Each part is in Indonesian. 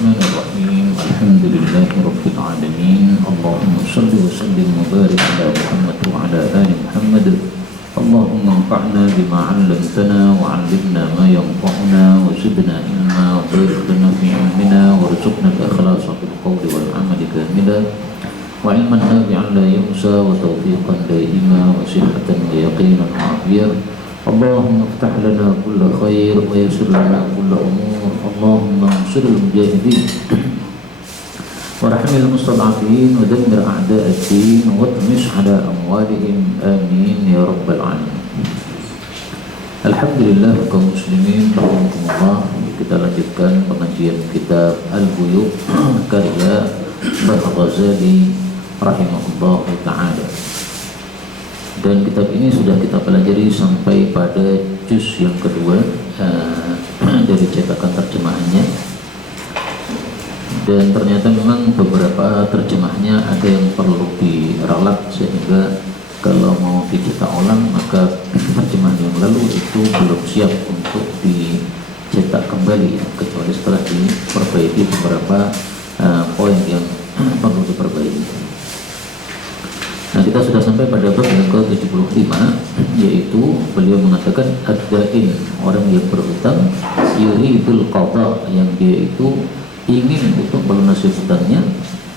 Bismillahirrahmanirrahim. Alhamdulillahirabbil alamin. Allahumma shalli wa sallim wa barik ala Muhammad wa ala ali Muhammad. Allahumma anfa'na bima 'allamtana wa 'allimna ma yanfa'una wa zidna ilma wa barik lana fi ilmina warzuqna al-ikhlasa fil qawli wal 'amali kamilan wa ilman nafi'an la yunsa wa tawfiqan daima wa sihhatan wa yaqinan wa afiyah. Allahumma iftah lana kulla khair wa yassir lana kulla umur. Allahumma ansuril mujahidin wa rahmil mustad'afin wa dammir a'da'ad-din wa tmis 'ala amwalihim amin ya rabbal alamin. Alhamdulillah kaum muslimin rahimakumullah, kita lanjutkan pengajian kitab Al-Buyuh karya Syekh Ghazali rahimahullah ta'ala. Dan kitab ini sudah kita pelajari sampai pada juz yang kedua dari cetakan terjemahannya. Dan ternyata memang beberapa terjemahnya ada yang perlu diralat, sehingga kalau mau dicetak ulang maka terjemahan yang lalu itu belum siap untuk dicetak kembali, kecuali setelah diperbaiki beberapa poin yang perlu diperbaiki. Nah, kita sudah sampai pada bab yang ke-75, yaitu beliau mengatakan ad-dain, orang yang berhutang, yuridul qada, yang dia itu ingin untuk melunasi hutangnya,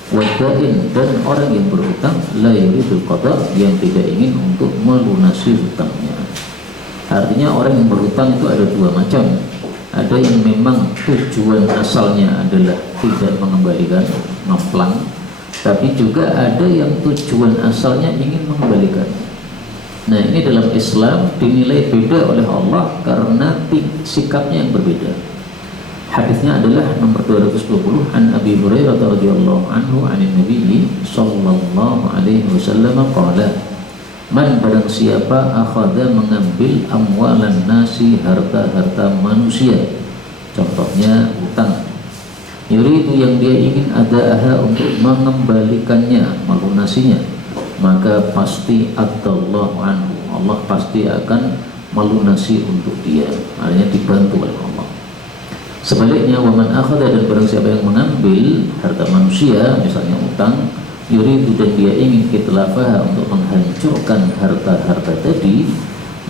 wadain, dan orang yang berhutang la yuridul qada, yang tidak ingin untuk melunasi hutangnya. Artinya orang yang berhutang itu ada dua macam. Ada yang memang tujuan asalnya adalah tidak mengembalikan, ngemplang, tapi juga ada yang tujuan asalnya ingin mengembalikan. Nah, ini dalam Islam dinilai beda oleh Allah karena sikapnya yang berbeda. Hadisnya adalah nomor 220, an Abi Hurairah radhiyallahu anhu anin Nabi sallallahu alaihi wasallam qala, man barang siapa akhadha mengambil amwalan nasi, harta-harta manusia, contohnya hutang, yuridu yang dia ingin ada untuk mengembalikannya, melunasinya, maka pasti adallahu anhu, Allah pasti akan melunasi untuk dia, artinya dibantu oleh Allah. Sebaliknya, waman akhadha, dan barang siapa yang mengambil harta manusia, misalnya utang, yuridu dan dia ingin itlafah, untuk menghancurkan harta-harta tadi,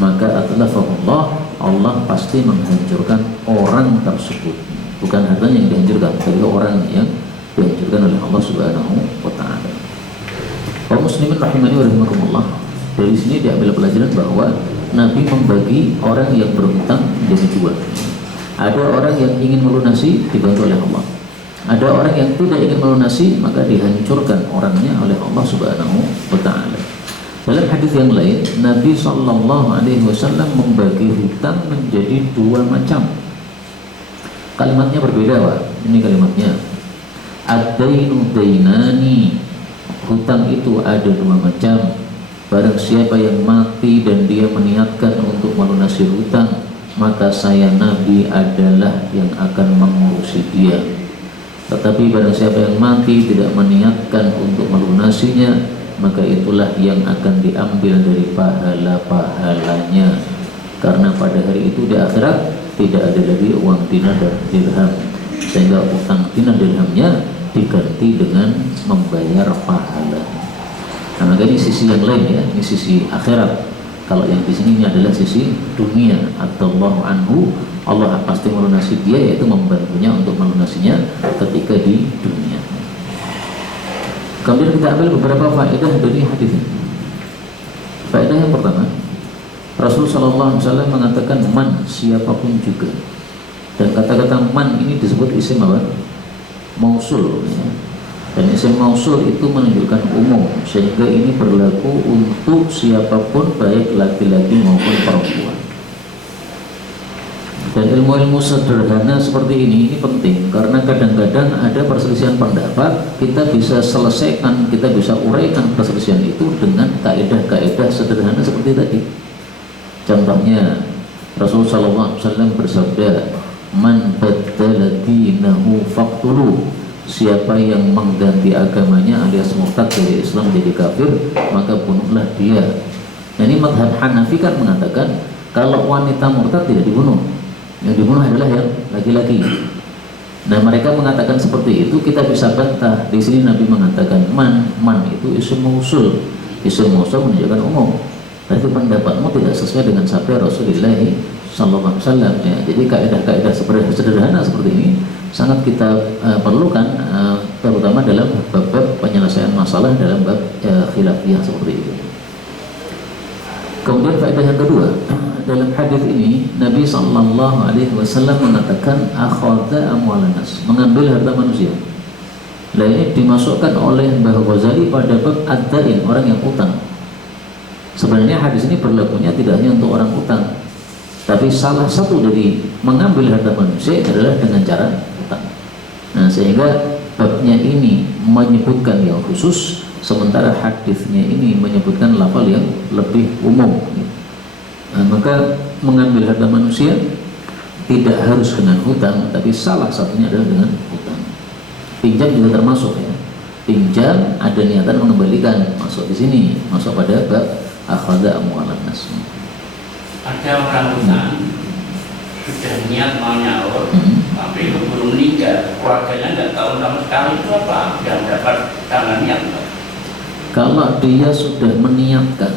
maka atlafahullah, Allah pasti menghancurkan orang tersebut. Bukan hartanya yang dihancurkan, tapi orang yang dihancurkan oleh Allah Subhanahu wa ta'ala. Kaum muslimin rahimani wa rahimakumullah, dari sini diambil pelajaran bahwa Nabi membagi orang yang berhutang menjadi dua. Ada orang yang ingin melunasi, dibantu oleh Allah. Ada orang yang tidak ingin melunasi, maka dihancurkan orangnya oleh Allah Subhanahu wa ta'ala. Dalam hadis yang lain, Nabi sallallahu alaihi wasallam membagi hutang menjadi dua macam. Kalimatnya berbeda, Pak. Ini kalimatnya. Ad-dainu dainani. Hutang itu ada dua macam. Barang siapa yang mati dan dia meniatkan untuk melunasi hutang, maka saya Nabi adalah yang akan mengurusi dia. Tetapi barang siapa yang mati tidak meniatkan untuk melunasinya, maka itulah yang akan diambil dari pahala-pahalanya. Karena pada hari itu di akhirat tidak ada lagi uang dinar dan dirham, sehingga utang dinar dirhamnya diganti dengan membayar pahala. Nah, maka ini sisi yang lain, ya, ini sisi akhirat. Kalau yang di sini ini adalah sisi dunia. Adallahu anhu, Allah pasti melunasi dia, yaitu membantunya untuk melunasinya ketika di dunia. Kemudian kita ambil beberapa faedah dari hadis ini. Faedah yang pertama, Rasul sallallahu alaihi wasallam mengatakan man, siapapun juga. Dan kata-kata man ini disebut isim apa? Mausul, ya. Dan isim mausul itu menunjukkan umum, sehingga ini berlaku untuk siapapun, baik laki-laki maupun perempuan. Dan ilmu-ilmu sederhana seperti ini penting, karena kadang-kadang ada perselisihan pendapat, kita bisa selesaikan, kita bisa uraikan perselisihan itu dengan kaidah-kaidah sederhana seperti tadi. Contohnya, Rasulullah SAW bersabda, man baddala dinahu faqtuluh, siapa yang mengganti agamanya alias murtad dari Islam jadi kafir, maka bunuhlah dia. Nah, ini mazhab Hanafi kan mengatakan kalau wanita murtad tidak dibunuh, yang dibunuh adalah yang laki-laki. Nah, mereka mengatakan seperti itu, kita bisa bantah. Di sini Nabi mengatakan man itu isim mausul. Isim mausul menunjukkan umum. Berarti pendapatmu tidak sesuai dengan sabda Rasulullah sallallahu alaihi wasallam ya. Jadi kaidah-kaidah sederhana seperti ini sangat kita perlukan, terutama dalam bab-bab penyelesaian masalah dalam bab khilafiyah seperti itu. Kemudian faedah yang kedua, dalam hadis ini Nabi sallallahu alaihi wasallam mengatakan akhadha amwalan nas, mengambil harta manusia. Nah, ini dimasukkan oleh Mbah Ghazali pada bab ad-dain, orang yang utang. Sebenarnya hadis ini berlakunya tidak hanya untuk orang utang, tapi salah satu dari mengambil harta manusia adalah dengan cara utang. Nah, sehingga babnya ini menyebutkan yang khusus, sementara hadisnya ini menyebutkan lafal yang lebih umum. Nah, maka mengambil harta manusia tidak harus dengan hutang, tapi salah satunya adalah dengan hutang. Pinjam juga termasuk ya. Pinjam ada niatan mengembalikan, masuk di sini, masuk pada bab akhadha amwalan nas. Ada orang hutang sudah niat mau nyaur, tapi belum meninggal, keluarganya nggak tahu sama sekali itu apa yang dapat tangan niat. Kalau dia sudah meniatkan,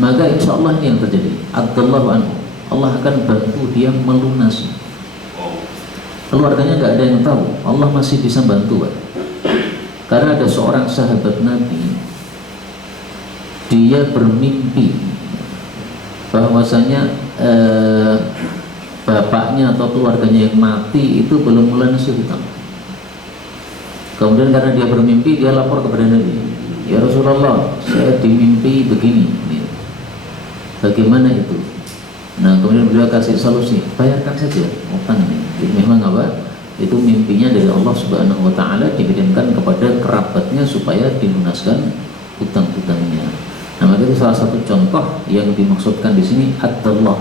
maka insya Allah ini yang terjadi. Abdullah anhu, Allah akan bantu dia melunasi. Keluarganya nggak ada yang tahu, Allah masih bisa bantu. Karena ada seorang sahabat Nabi, dia bermimpi bahwasanya bapaknya atau keluarganya yang mati itu belum melunasi hutang. Kemudian karena dia bermimpi, dia lapor kepada Nabi, ya Rasulullah, saya dimimpi begini, bagaimana itu? Nah, kemudian beliau kasih solusi, bayarkan saja hutang ini. Jadi memang apa? Itu mimpinya dari Allah Subhanahu wa taala, dikirimkan kepada kerabatnya supaya dilunaskan hutang-hutangnya. Nah, maka itu salah satu contoh yang dimaksudkan di sini adalah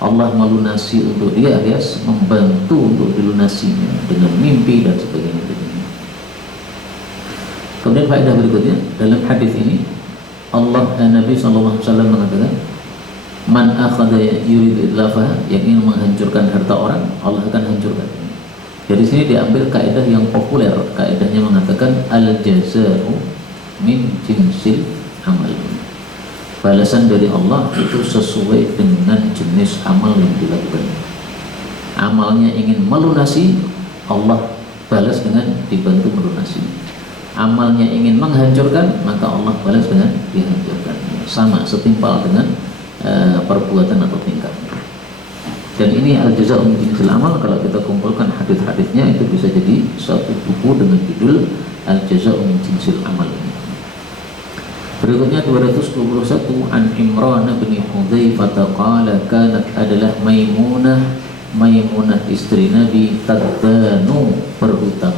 Allah melunasi untuk dia, alias membantu untuk dilunasinya dengan mimpi dan sebagainya. Kemudian faedah berikutnya, dalam hadis ini Nabi SAW mengatakan, man akhadha yuridu idlafaha, yang ingin menghancurkan harta orang, Allah akan hancurkan. Dari sini diambil kaidah yang populer, kaidahnya mengatakan al-jaza'u min jinsil amal. Balasan dari Allah itu sesuai dengan jenis amal yang dilakukan. Amalnya ingin melunasi, Allah balas dengan dibantu melunasi. Amalnya ingin menghancurkan, maka Allah balas dengan dihancurkan. Sama, setimpal dengan perbuatan atau tingkah. Dan ini al-jaza'u min jinsil amal. Kalau kita kumpulkan hadis-hadisnya, itu bisa jadi satu buku dengan judul al-jaza'u min jinsil amal. Berikutnya 221, an Imran bin Hudzaifah qala kanat adalah Maimunah istri Nabi tadanu berhutang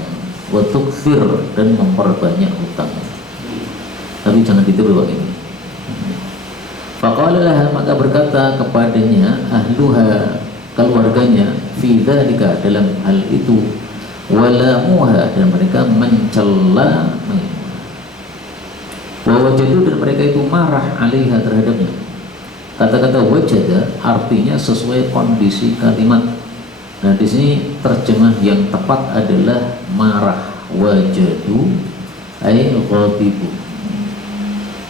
wa tukfir dan memperbanyak hutang. Tapi jangan ditiru ini. Faqala laha, maka berkata kepadanya ahluha, keluarganya, fi dzalika, dalam hal itu, walamuha, dan mereka mencela wa wajadu, dan mereka itu marah alaiha, terhadapnya. Kata-kata wajada artinya sesuai kondisi kalimat. Nah, di sini terjemah yang tepat adalah marah, wajadu ay ghadibu.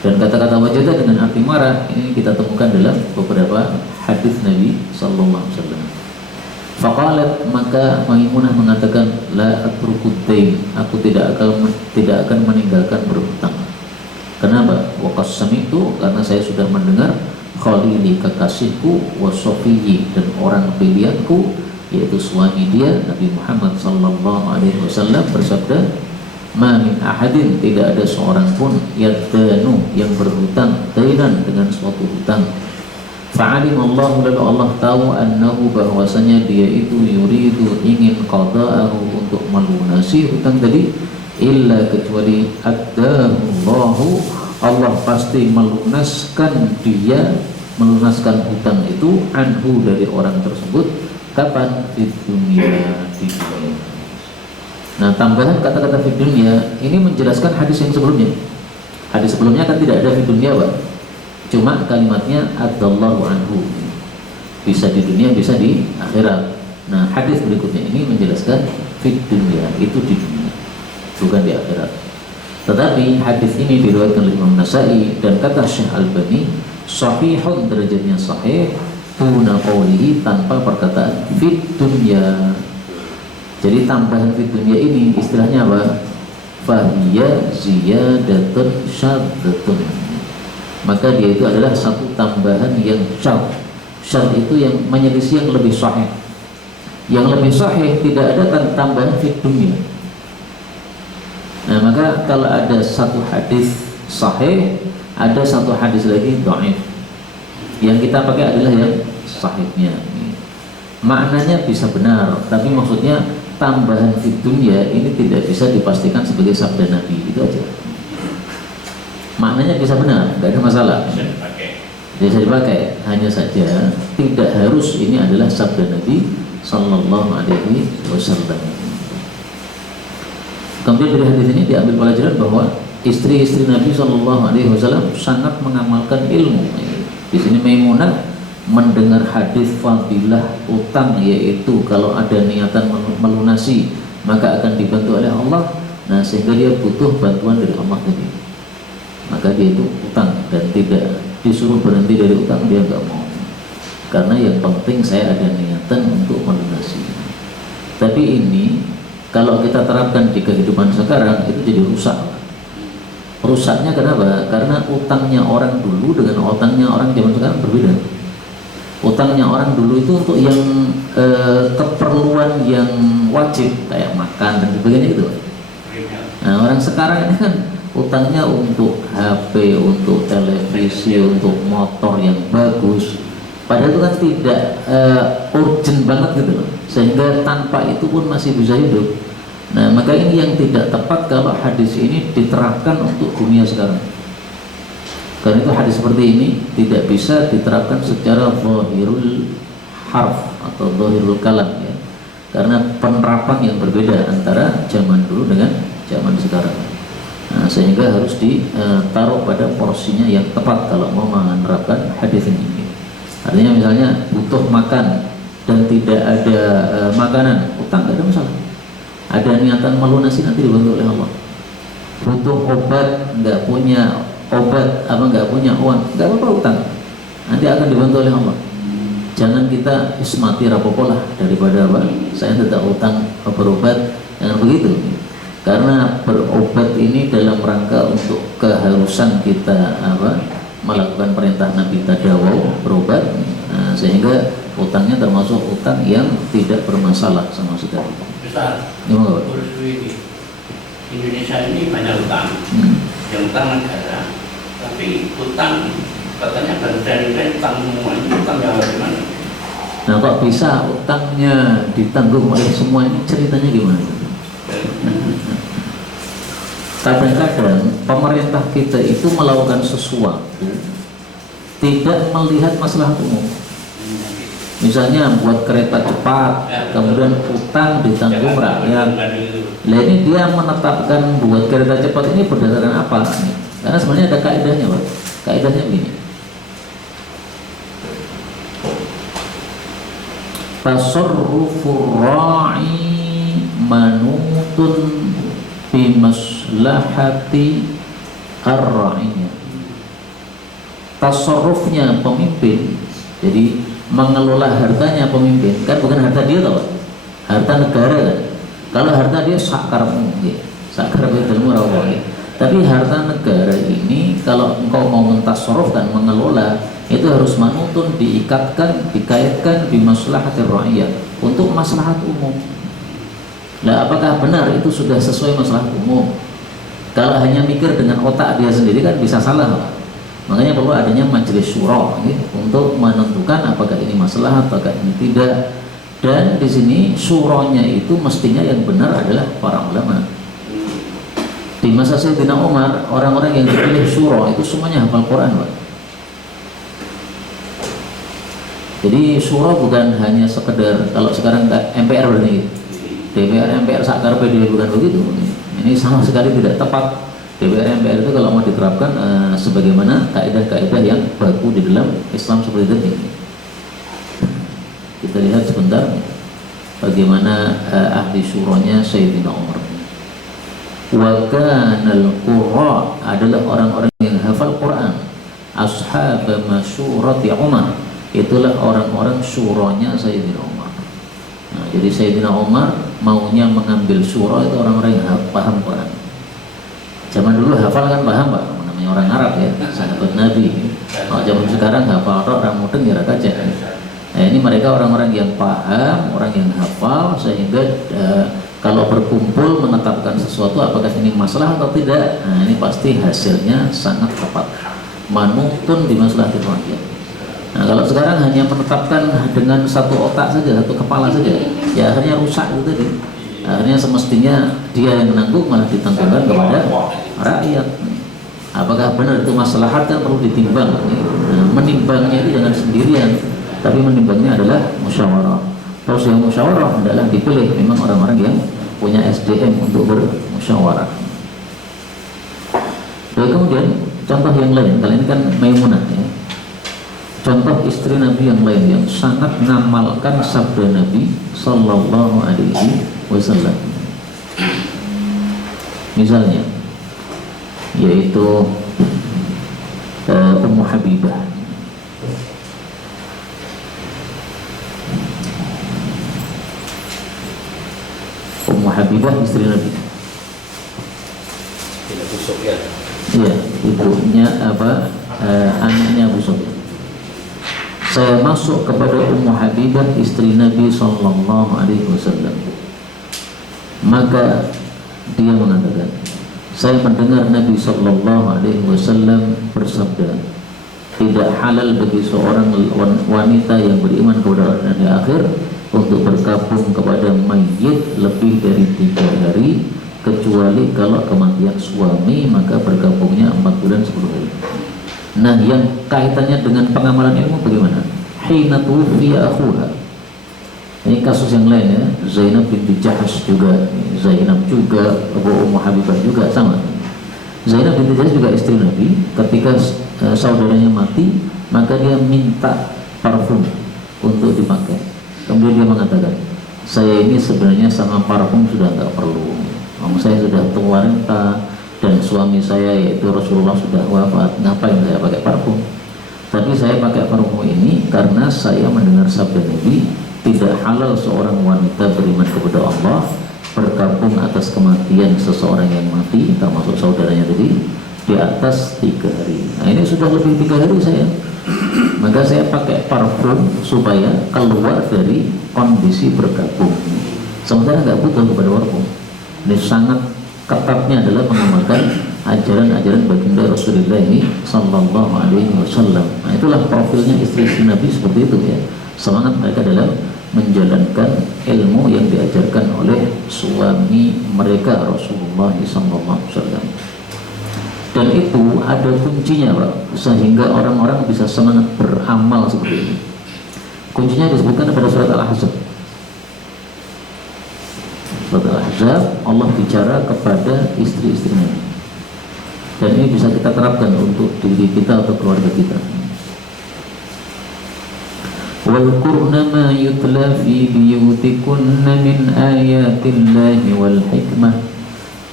Dan kata-kata wajada dengan arti marah ini kita temukan dalam beberapa hadis Nabi sallallahu alaihi wasallam. Faqalat, maka Maimunah mengatakan, la atrukud dain, aku tidak akan meninggalkan berhutang. Kenapa? Wa qassamitu, karena saya sudah mendengar khalili, kekasihku, wa safiyyi, dan orang pilihanku, yaitu suami dia Nabi Muhammad sallallahu alaihi wasallam bersabda, ma min ahadin, tidak ada seorang pun, yadanu, yang berhutang, dainan, dengan suatu hutang. Fa'alim Allah, lalu Allah tahu, annahu, bahwasanya dia itu yuridu, ingin qada'ahu, untuk melunasi hutang tadi, illa, kecuali addahullahu, Allah pasti melunaskan dia, melunaskan hutang itu, anhu, dari orang tersebut. Kapan? Di dunia, di dunia. Nah, tambahan kata-kata di dunia ini menjelaskan hadis yang sebelumnya. Hadis sebelumnya kan tidak ada di dunia, Pak. Cuma kalimatnya adallahu anhu, bisa di dunia, bisa di akhirat. Nah, hadis berikutnya ini menjelaskan fit dunia, itu di dunia, bukan di akhirat. Tetapi hadis ini diriwayatkan oleh Imam Nasa'i dan kata Syekh Albani sahihun, derajatnya sahih, tuna qawlihi, tanpa perkataan fit dunya. Jadi tambahan fit dunya ini istilahnya apa? Fahiya ziyadatun syaddatun. Maka dia itu adalah satu tambahan yang syad. Syad itu yang menyelisih yang lebih sahih. Yang lebih sahih tidak ada tambahan fit dunya. Nah, maka kalau ada satu hadis sahih, ada satu hadis lagi dhaif. Yang kita pakai adalah yang sahihnya. Maknanya bisa benar, tapi maksudnya tambahan fit dunya ini tidak bisa dipastikan sebagai sabda Nabi, itu aja. Maknanya bisa benar, nggak ada masalah. Bisa dipakai, hanya saja tidak harus ini adalah sabda Nabi Sallallahu Alaihi Wasallam. Kemudian dari hadis ini diambil pelajaran bahwa istri-istri Nabi Sallallahu Alaihi Wasallam sangat mengamalkan ilmu. Di sini Maimunah mendengar hadis fadilah utang, yaitu kalau ada niatan melunasi maka akan dibantu oleh Allah. Nah, sehingga dia butuh bantuan dari Allah tadi. Maka dia itu utang dan tidak disuruh berhenti dari utang, dia nggak mau. Karena yang penting saya ada niatan untuk melunasi. Tapi ini kalau kita terapkan di kehidupan sekarang itu jadi rusak. Rusaknya kenapa? Karena utangnya orang dulu dengan utangnya orang zaman sekarang berbeda. Utangnya orang dulu itu untuk yang keperluan yang wajib kayak makan dan sebagainya gitu. Nah, orang sekarang ini kan utangnya untuk HP, untuk televisi, untuk motor yang bagus. Padahal itu kan tidak urgent banget gitu loh, sehingga tanpa itu pun masih bisa hidup. Nah, maka ini yang tidak tepat kalau hadis ini diterapkan untuk dunia sekarang. Karena itu hadis seperti ini tidak bisa diterapkan secara zahirul harf atau zahirul kalam ya. Karena penerapan yang berbeda antara zaman dulu dengan zaman sekarang. Nah, sehingga harus ditaruh pada porsinya yang tepat kalau mau menerapkan hadis ini. Artinya misalnya butuh makan dan tidak ada makanan, utang tidak ada masalah. Ada niatan melunasi, nanti dibantu oleh Allah. Butuh obat, nggak punya obat, nggak punya uang, nggak apa-apa utang, nanti akan dibantu oleh Allah. Jangan kita mati rapopolah daripada apa? Saya tidak utang berobat, jangan begitu. Karena berobat ini dalam rangka untuk keharusan kita melakukan perintah Nabi tadawu, berobat. Nah, sehingga utangnya termasuk utang yang tidak bermasalah sama sekali. Besar. Indonesia ini banyak utang, yang utang negara, tapi utang katanya dari utang semuanya, utang yang bagaimana? Nah, kok bisa utangnya ditanggung oleh semua ini, ceritanya gimana? Kadang-kadang pemerintah kita itu melakukan sesuatu tidak melihat masalah umum. Misalnya buat kereta cepat, kemudian utang ditanggung rakyat. Nah, ini dia menetapkan buat kereta cepat ini berdasarkan apa? Karena sebenarnya ada kaidahnya, Pak. Kaidahnya begini. Tasarrufur ra'i manutun bimaslahati ar-ra'iyah. Tasarrufnya pemimpin, jadi mengelola hartanya pemimpin, kan bukan harta dia tau, harta negara kan. Kalau harta dia sakarmu, sakar betul murah. Tapi harta negara ini kalau engkau mau mentasarrufkan, mengelola, itu harus manutun, diikatkan, dikaitkan bimaslahatir ra'iyah, untuk maslahat umum. Nah, apakah benar itu sudah sesuai maslahat umum? Kalau hanya mikir dengan otak dia sendiri kan bisa salah. Makanya perlu adanya majelis syura untuk menentukan apakah ini maslahat, apakah ini tidak. Dan di sini syuranya itu mestinya yang benar adalah para ulama. Di masa Sayyidina Umar, orang-orang yang dipilih syura itu semuanya hafal Quran, Pak. Jadi syura bukan hanya sekedar, kalau sekarang MPR berarti DPR MPR sakar PD, bukan begitu. Ini sama sekali tidak tepat. DPR MPR itu kalau mau diterapkan sebagaimana kaidah-kaidah yang baku di dalam Islam seperti itu. Kita lihat sebentar. bagaimana ahli surahnya Sayyidina Umar. Wa kanal qurra adalah orang-orang yang hafal Quran. Ashab masyurati Umar, itulah orang-orang surahnya Sayyidina Umar. Nah, jadi Sayyidina Umar maunya mengambil surah itu orang-orang yang paham Quran. Zaman dulu hafal kan paham Pak, namanya orang Arab ya, sahabat Nabi. Kalau zaman sekarang hafal orang mudeng ya kaca. Nah, ini mereka orang-orang yang paham, orang yang hafal, sehingga kalau berkumpul menetapkan sesuatu apakah ini masalah atau tidak, nah ini pasti hasilnya sangat tepat, manutun di masalah itu aja. Nah, kalau sekarang hanya menetapkan dengan satu otak saja, satu kepala saja, ya akhirnya rusak gitu tadi. Akhirnya semestinya dia yang menanggung malah ditanggungkan kepada rakyat. Apakah benar itu maslahat kan perlu ditimbang. Nah, menimbangnya itu jangan sendirian, tapi menimbangnya adalah musyawarah. Terus yang musyawarah adalah dipilih memang orang-orang yang punya SDM untuk bermusyawarah. Dan kemudian contoh yang lain, kali ini kan Maimunah ya. Contoh istri Nabi yang lain yang sangat mengamalkan sabda Nabi Sallallahu Alaihi Wasallam. Misalnya, yaitu Ummu Habibah. Ummu Habibah istri Nabi. Abu Sufyan. Iya, ibunya anaknya Abu Sufyan. Saya masuk kepada Ummu Habibah istri Nabi Sallallahu Alaihi Wasallam. Maka dia mengatakan, saya mendengar Nabi Sallallahu Alaihi Wasallam bersabda, tidak halal bagi seorang wanita yang beriman kepada hari akhir untuk bergabung kepada mayit lebih dari 3 hari, kecuali kalau kematian suami maka bergabungnya 4 bulan 10 hari. Nah, yang kaitannya dengan pengamalan ilmu bagaimana? Hina tuwfiya akhuha. Ini kasus yang lain ya, Zainab binti Jahsh juga, Zainab juga, Ummu Habibah juga sama. Zainab binti Jahsh juga istri Nabi. Ketika saudaranya mati, maka dia minta parfum untuk dipakai. Kemudian dia mengatakan, saya ini sebenarnya sama parfum sudah nggak perlu. Saya sudah tua renta dan suami saya yaitu Rasulullah sudah wafat, ngapain saya pakai parfum? Tapi saya pakai parfum ini karena saya mendengar sabda Nabi, tidak halal seorang wanita beriman kepada Allah bergabung atas kematian seseorang yang mati, termasuk saudaranya tadi, di atas 3 hari. Nah, ini sudah lebih 3 hari saya, maka saya pakai parfum supaya keluar dari kondisi bergabung. Sementara nggak butuh kepada parfum. Ini sangat ketatnya adalah mengamalkan ajaran-ajaran baginda Rasulullah Sallallahu Alaihi Wasallam. Nah, itulah profilnya istri-istri Nabi seperti itu ya. Semangat mereka dalam menjalankan ilmu yang diajarkan oleh suami mereka Rasulullah Sallallahu Alaihi Wasallam. Dan itu ada kuncinya Pak, sehingga orang-orang bisa semangat beramal seperti ini. Kuncinya disebutkan pada surat Al-Ahzab. Surat Al-Ahzab Allah bicara kepada istri-istri Nabi. Dan ini bisa kita terapkan untuk diri kita atau keluarga kita. وَاذْكُرْنَ مَا يُتْلَى فِي بِيُوتِكُنَّ مِنْ آيَاتِ اللَّهِ وَالْحِكْمَةِ.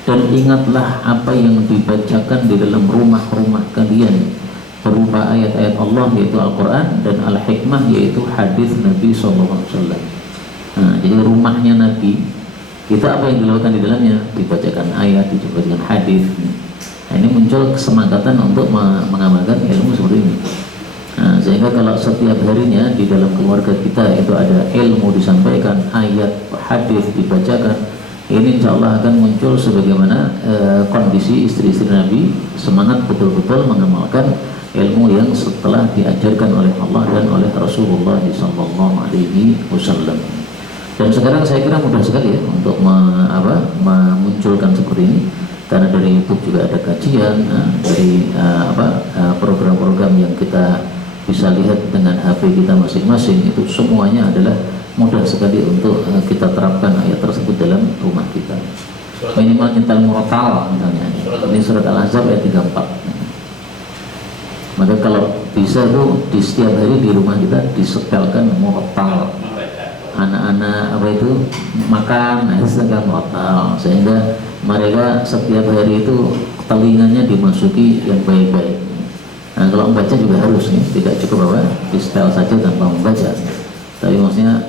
Dan ingatlah apa yang dibacakan di dalam rumah-rumah kalian berupa ayat-ayat Allah yaitu Al-Quran dan Al-Hikmah yaitu hadis Nabi SAW. Nah, jadi rumahnya Nabi, kita apa yang dilakukan di dalamnya? Dibacakan ayat, dibacakan hadis. Nah, ini muncul kesemangatan untuk mengamalkan ilmu seperti ini. Nah, sehingga kalau setiap harinya di dalam keluarga kita itu ada ilmu disampaikan, ayat, hadis dibacakan, ini insya Allah akan muncul sebagaimana kondisi istri-istri Nabi semangat betul-betul mengamalkan ilmu yang setelah diajarkan oleh Allah dan oleh Rasulullah Sallallahu Alaihi Wasallam. Dan sekarang saya kira mudah sekali ya untuk memunculkan seperti ini, karena dari YouTube juga ada kajian, dari program-program yang kita bisa lihat dengan HP kita masing-masing, itu semuanya adalah mudah sekali untuk kita terapkan ayat tersebut dalam rumah kita. Minimal nyental murotal misalnya. Ini surat Al-Ahzab ayat 34. Maka kalau bisa tuh di setiap hari di rumah kita disetelkan murotal anak-anak apa itu makan, nah itu sedang total, sehingga mereka setiap hari itu telinganya dimasuki yang baik-baik. Nah kalau membaca juga harus nih, tidak cukup apa di setel saja tanpa membaca, tapi maksudnya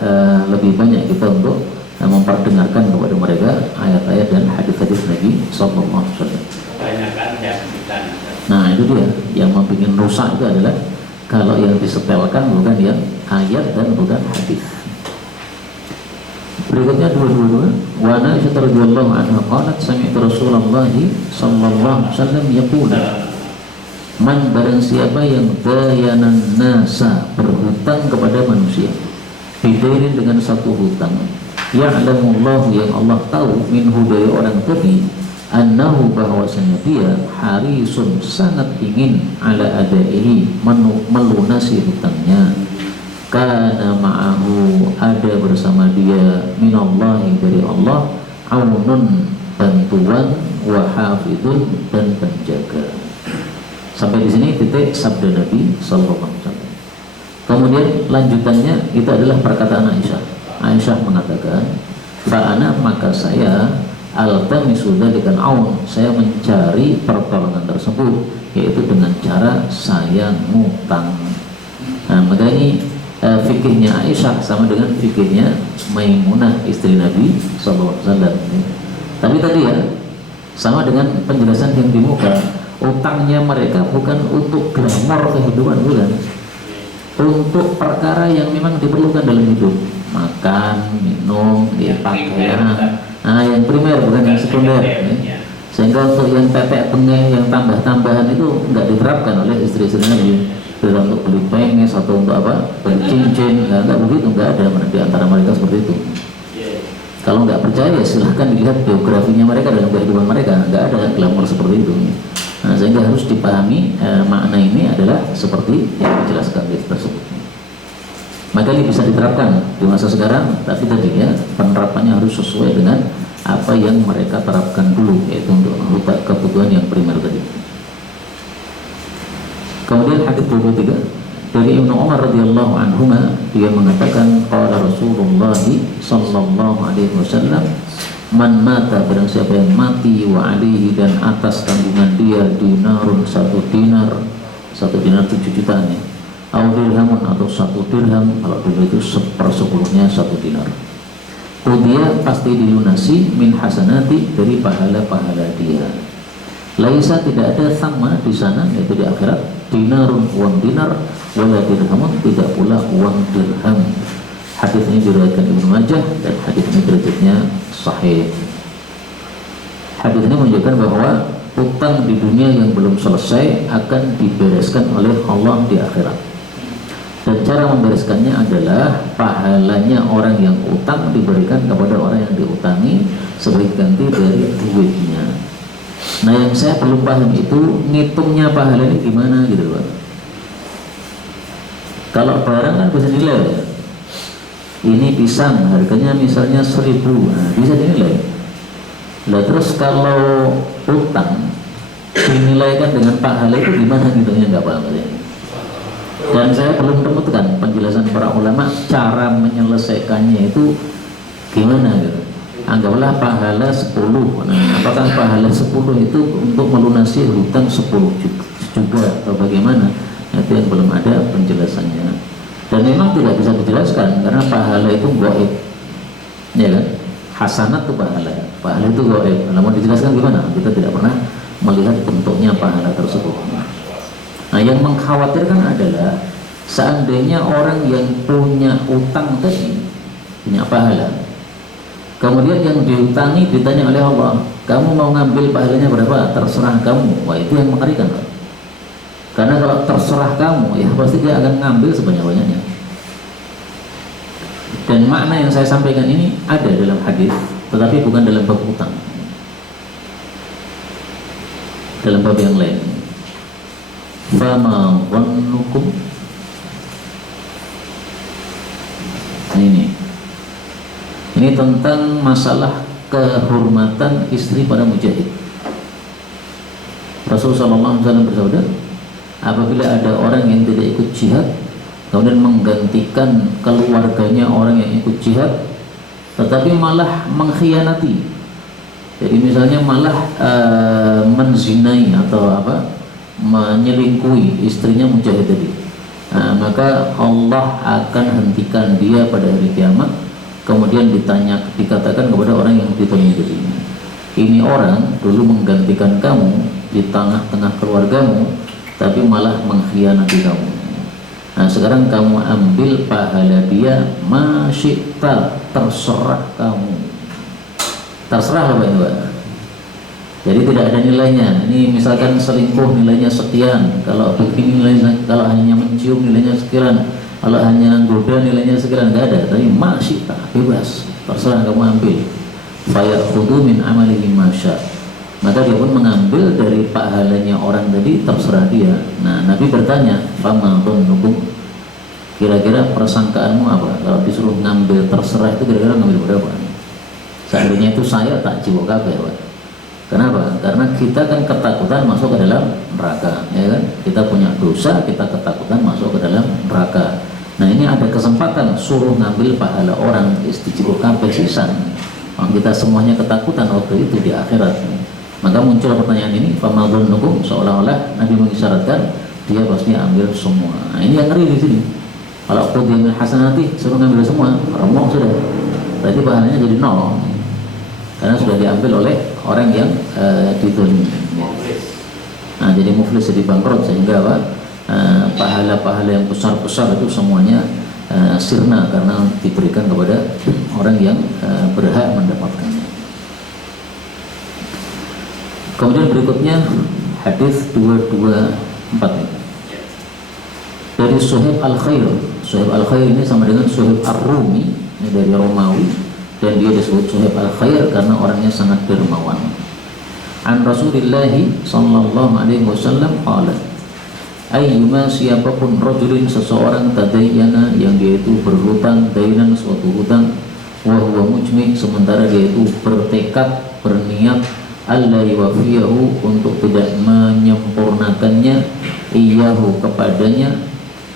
lebih banyak kita untuk memperdengarkan kepada mereka ayat-ayat dan hadis-hadis Nabi Sallallahu Alaihi Wasallam. Kebanyakan ya bukan. Nah itu dia yang membuat rusak itu adalah kalau yang disetelkan bukan yang ayat dan bukan hadis. Berikutnya 222. Wa Aisyah radhiyallahu anha qalat sami'tu Rasulullah sallallahu alaihi wasallam yaqul man barang siapa yang bayanan nasa berhutang kepada manusia bidairin dengan satu hutang ya'lamullahu yang Allah tahu minhu dari orang tadi annahu bahwasanya dia harisun sangat ingin ala adaihi melunasi hutangnya kana ma'ahu ada bersama dia minallahi dari Allah aunun bantuan wa hafidun dan penjaga. Sampai di sini titik sabda Nabi sallallahu alaihi wasallam. Kemudian lanjutannya itu adalah perkataan Aisyah. Aisyah mengatakan, "Fa'ana maka saya altamisu dzalikal aun, saya mencari pertolongan tersebut yaitu dengan cara saya ngutang." Nah, maka ini fikihnya Aisyah sama dengan fikihnya Maimunah istri Nabi sallallahu alaihi wasallam. Tapi tadi ya sama dengan penjelasan yang di muka, utangnya mereka bukan untuk glamor kehidupan, bukan. Untuk perkara yang memang diperlukan dalam hidup, makan, minum, pakaian, yang primer bukan yang sekunder. Sehingga untuk yang tetek tengah, yang tambah-tambahan itu nggak diterapkan oleh istri-istri Nabi. Tidak untuk beli penges atau untuk apa, beli cincin, nggak begitu, nggak ada di antara mereka seperti itu. Kalau nggak percaya silahkan dilihat biografinya mereka dalam kehidupan mereka, nggak ada glamor seperti itu. Nah, sehingga harus dipahami makna ini adalah seperti yang dijelaskan di tersebut. Maka ini bisa diterapkan di masa sekarang, tapi tadi ya penerapannya harus sesuai dengan apa yang mereka terapkan dulu, yaitu untuk kebutuhan yang primer tadi. Kemudian hadis 23 dari Ibnu Umar radhiyallahu anhuma, dia mengatakan qala Rasulullah sallallahu alaihi wasallam man mata barang siapa yang mati wa alaihi dan atas tanggungan dia dinarun 1 dinar 7 jutaan ya, au dirhamun atau 1 dirham, kalau dulu itu 1/10-nya 1 dinar. Dia pasti dilunasi min hasanati dari pahala-pahala dia. Laisa tidak ada sama di sana yaitu di akhirat dinarun uang dinar wala dirhamun tidak pula uang dirham. Hadis ini diriwayatkan Ibnu Majah dan hadis ini derajatnya sahih. Hadis ini menunjukkan bahwa utang di dunia yang belum selesai akan dibereskan oleh Allah di akhirat. Dan cara membereskannya adalah pahalanya orang yang utang diberikan kepada orang yang diutangi sebagai ganti dari duitnya. Nah yang saya belum paham itu ngitungnya pahala ini gimana gitu Pak. Kalau barang kan bisa dinilai, ini pisang harganya misalnya 1.000, nah bisa dinilai. Nah terus kalau utang dinilaikan dengan pahala itu gimana ngitungnya, nggak paham ya. Dan saya belum temukan penjelasan para ulama cara menyelesaikannya itu gimana gitu. Anggaplah pahala 10. Nah, apakah pahala 10 itu untuk melunasi hutang 10 juga atau bagaimana? Itu yang belum ada penjelasannya. Dan memang tidak bisa dijelaskan karena pahala itu gaib. Ya kan? Hasanat itu pahala. Pahala itu gaib. Namun dijelaskan gimana? Kita tidak pernah melihat bentuknya pahala tersebut. Nah, yang mengkhawatirkan adalah seandainya orang yang punya utang tadi punya pahala, kemudian yang diutangi ditanya oleh Allah, kamu mau ngambil pahalanya berapa? Terserah kamu. Wah itu yang mengerikan Pak. Karena kalau terserah kamu, ya pasti dia akan ngambil sebanyak-banyaknya. Dan makna yang saya sampaikan ini ada dalam hadis, tetapi bukan dalam bab utang, dalam bab yang lain. Fama dhannukum, ini tentang masalah kehormatan istri pada mujahid. Rasulullah SAW bersabda, apabila ada orang yang tidak ikut jihad kemudian menggantikan keluarganya orang yang ikut jihad, tetapi malah mengkhianati. Jadi misalnya malah menzinai atau menyelingkuhi istrinya mujahid tadi, maka Allah akan hentikan dia pada hari kiamat. Kemudian dikatakan kepada orang yang ditanya tadi, ini orang dulu menggantikan kamu di tengah-tengah keluargamu, tapi malah mengkhianati kamu. Nah sekarang kamu ambil pahala dia, masyikta, terserah kamu. Terserah Bapak Ibu. Jadi tidak ada nilainya. Ini misalkan selingkuh nilainya sekian, kalau begini nilainya, kalau hanya mencium nilainya sekian, kalau hanya goda nilainya sekian, nggak ada. Tapi masyikta, bebas, terserah kamu ambil. Fayakhudhu min amalihi masya. Maka dia pun mengambil dari pahalanya orang tadi, terserah dia. Nah Nabi bertanya, fama dhannukum, kira-kira persangkaanmu apa? Kalau disuruh ngambil terserah itu kira-kira ngambil berapa? Seandainya itu saya tak jiwa kabeh, Pak. Kenapa? Karena kita kan ketakutan masuk ke dalam neraka, ya kan? Kita punya dosa, kita ketakutan masuk ke dalam neraka. Nah ini ada kesempatan suruh ngambil pahala orang, istijibuk kabeh sisan. Kita semuanya ketakutan waktu itu di akhirat. Maka muncul pertanyaan ini, fama dhannukum, seolah-olah Nabi mengisyaratkan dia pasti ambil semua. Nah ini yang ngeri di sini. Kalau qudiyah min hasanati suruh ngambil semua, remuk sudah. Berarti pahalanya jadi nol. Karena sudah diambil oleh orang yang dizalimi. Nah, jadi muflis, jadi bangkrut, sehingga pahala-pahala yang besar-besar itu semuanya sirna karena diberikan kepada orang yang berhak mendapatkannya. Kemudian berikutnya hadis 224 dari Suhaib Al-Khair. Suhaib Al-Khair ini sama dengan Suhaib Ar-Rumi, ini dari Romawi, dan dia disebut Suhaib Al-Khair karena orangnya sangat dermawan. An Rasulillahi sallallahu alaihi wasallam qala, ayyuma, siapapun, rajulin, seseorang, tadayyana, yang dia itu berhutang, dainan, suatu hutang, wa huwa mujmi, sementara dia itu bertekad, berniat alla yuwafiyahu, untuk tidak menyempurnakannya, iyahu, kepadanya,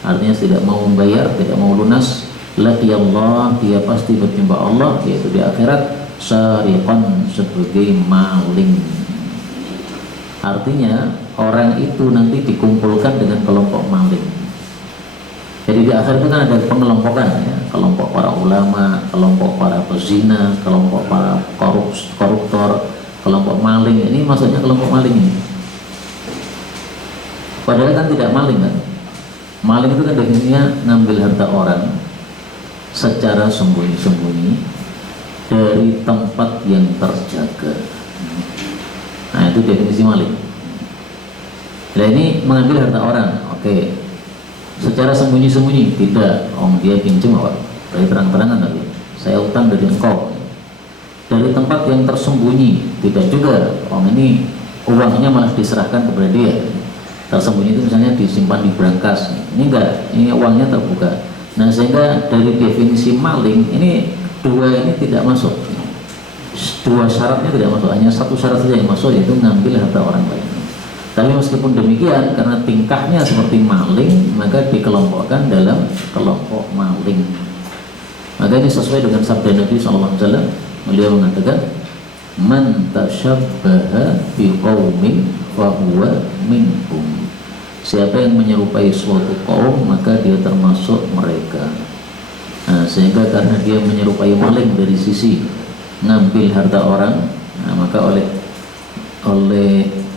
artinya tidak mau membayar, tidak mau lunas, laqiyallah, dia pasti berjumpa Allah, yaitu di akhirat, sariqan, sebagai maling. Artinya orang itu nanti dikumpulkan dengan kelompok maling. Jadi di akhir itu kan ada pengelompokan, ya, kelompok para ulama, kelompok para pezina, kelompok para koruptor, kelompok maling. Ini maksudnya kelompok maling ini. Padahal kan tidak maling kan. Maling itu kan definisinya ngambil harta orang secara sembunyi-sembunyi dari tempat yang terjaga. Nah itu definisi maling. Nah ini mengambil harta orang, oke. Secara sembunyi-sembunyi tidak. Dia pinjam apa? Dari terang-terangan tadi. Saya utang dari engkau. Dari tempat yang tersembunyi tidak juga. Ini uangnya malah diserahkan kepada dia. Tersembunyi itu misalnya disimpan di brankas. Ini enggak, ini uangnya terbuka. Nah sehingga dari definisi maling ini dua ini tidak masuk. Dua syaratnya tidak masuk, hanya satu syarat saja yang masuk, yaitu ngambil harta orang lain. Tapi meskipun demikian, karena tingkahnya seperti maling, maka dikelompokkan dalam kelompok maling. Maka ini sesuai dengan sabda Nabi SAW. Beliau mengatakan, man tashabbaha biqaumin fahuwa minhum. Siapa yang menyerupai suatu kaum, maka dia termasuk mereka. Nah, sehingga karena dia menyerupai maling dari sisi ngambil harta orang, maka oleh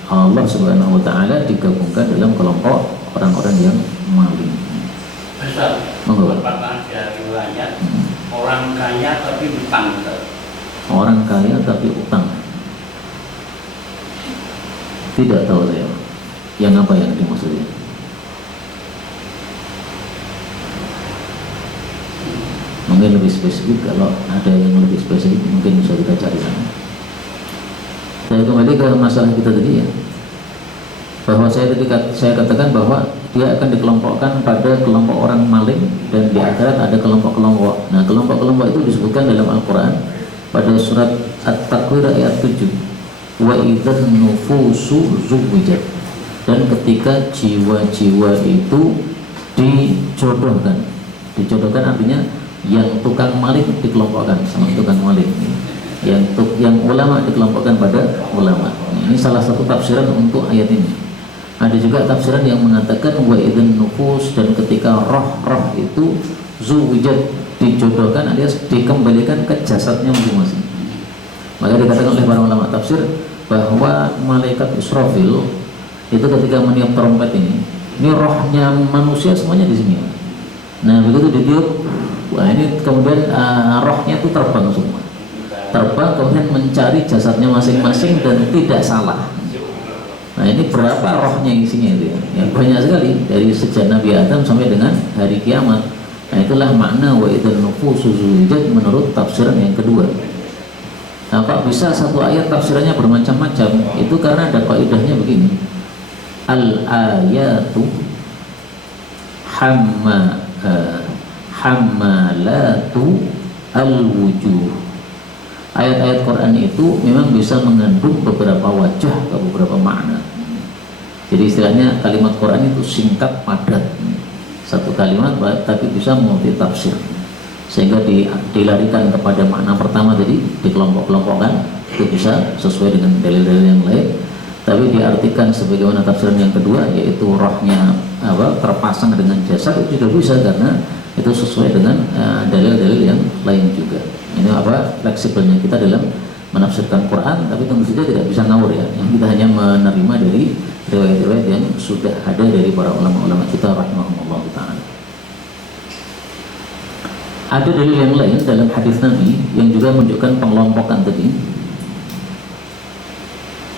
Allah Subhanahu wa taala digabungkan dalam kelompok orang-orang yang maling. Besar. Apakah ada riwayat orang kaya tapi utang? Orang kaya tapi utang. Tidak tahu saya. Yang apa yang dimaksudnya? Mungkin lebih spesifik, kalau ada yang lebih spesifik mungkin bisa kita cari sana. Saya kembali ke masalah kita tadi, ya, bahwa saya katakan bahwa dia akan dikelompokkan pada kelompok orang maling, dan di akhirat ada kelompok-kelompok. Nah kelompok-kelompok itu disebutkan dalam Al-Quran pada surat At-Takwir ayat 7, wa idzan nufusu zuwijat, dan ketika jiwa-jiwa itu dijodohkan. Dijodohkan artinya yang tukang maling dikelompokkan sama tukang maling, yang ulama dikelompokkan pada ulama. Ini salah satu tafsiran untuk ayat ini. Ada juga tafsiran yang mengatakan wa idzan nufus, dan ketika roh-roh itu zuwijat, dijodohkan alias dikembalikan ke jasadnya masing-masing. Maka dikatakan oleh para ulama tafsir bahwa malaikat Israfil itu ketika meniup trompet ini rohnya manusia semuanya di sini. Nah begitu ditiup, wah ini kemudian rohnya itu terbang semua, terbang kemudian mencari jasadnya masing-masing dan tidak salah. Nah ini berapa rohnya isinya itu ya, banyak sekali dari sejak Nabi Adam sampai dengan hari kiamat. Nah itulah makna wa idzan nufusu zuwijat menurut tafsiran yang kedua. Nah Pak, bisa satu ayat tafsirannya bermacam-macam? Itu karena ada kaidahnya begini, al ayatu hammalatu al wujuh. Ayat-ayat Quran itu memang bisa mengandung beberapa wajah atau beberapa makna. Jadi istilahnya kalimat Quran itu singkat padat, satu kalimat tapi bisa multi tafsir, sehingga dilarikan kepada makna pertama tadi, dikelompok-kelompokkan, itu bisa sesuai dengan dalil-dalil yang lain, tapi diartikan sebagaimana tafsiran yang kedua, yaitu rohnya terpasang dengan jasad, itu juga bisa karena itu sesuai dengan dalil-dalil yang lain juga. Ini fleksibelnya kita dalam menafsirkan Quran, tapi tentu saja tidak bisa ngawur ya. Yang kita hanya menerima dari riwayat-riwayat yang sudah ada dari para ulama-ulama kita rahimahumullah ta'ala. Ada dalil yang lain dalam hadis Nabi yang juga menunjukkan pengelompokan tadi.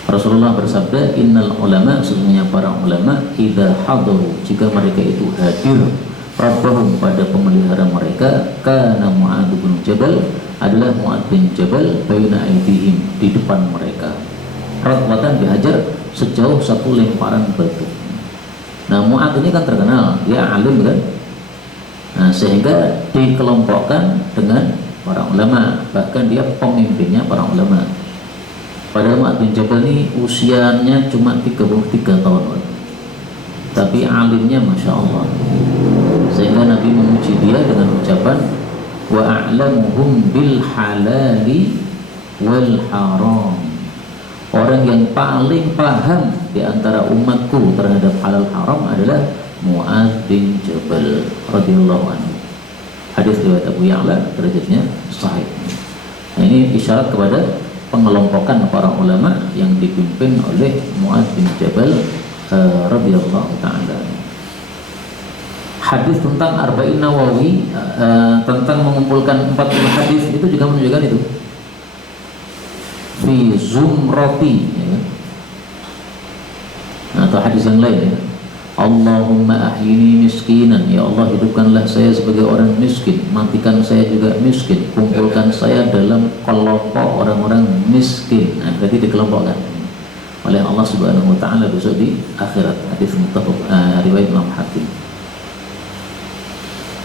Rasulullah bersabda, innal ulama, sesungguhnya para ulama, idza hadaru, jika mereka itu hadir rabbahum, pada pemelihara mereka, kana Mu'adz bin Jabal, adalah Mu'adz bin Jabal, baina aydihim, di depan mereka, ratwatan, dihajar sejauh satu lemparan batu. Nah Mu'adz ini kan terkenal, dia alim kan, nah sehingga dikelompokkan dengan para ulama, bahkan dia pemimpinnya para ulama. Padahal Mu'adz bin Jabal ini usianya cuma 33 tahun, tapi alimnya Masya Allah, sehingga Nabi memuji dia dengan ucapan wa a'lamuhum bil halali wal haram. Orang yang paling paham di antara umatku terhadap halal haram adalah Mu'adz bin Jabal radhiyallahu anhu. Hadis riwayat Abu Ya'la, derajatnya sahih. Nah, ini isyarat kepada pengelompokan para ulama yang dipimpin oleh Mu'adz bin Jabal radhiyallahu ta'ala. Hadis tentang Arba'in Nawawi, tentang mengumpulkan 40 hadis, itu juga menunjukkan itu. Fi zumrati, ya. Atau hadis yang lain ya, Allahumma ahyini miskinan, ya Allah hidupkanlah saya sebagai orang miskin, matikan saya juga miskin, kumpulkan saya dalam kelompok orang-orang miskin. Nah, berarti dikelompokkan oleh Allah Subhanahu wa ta'ala besok di akhirat. Hadis muttafaq, riwayat Imam Hakim.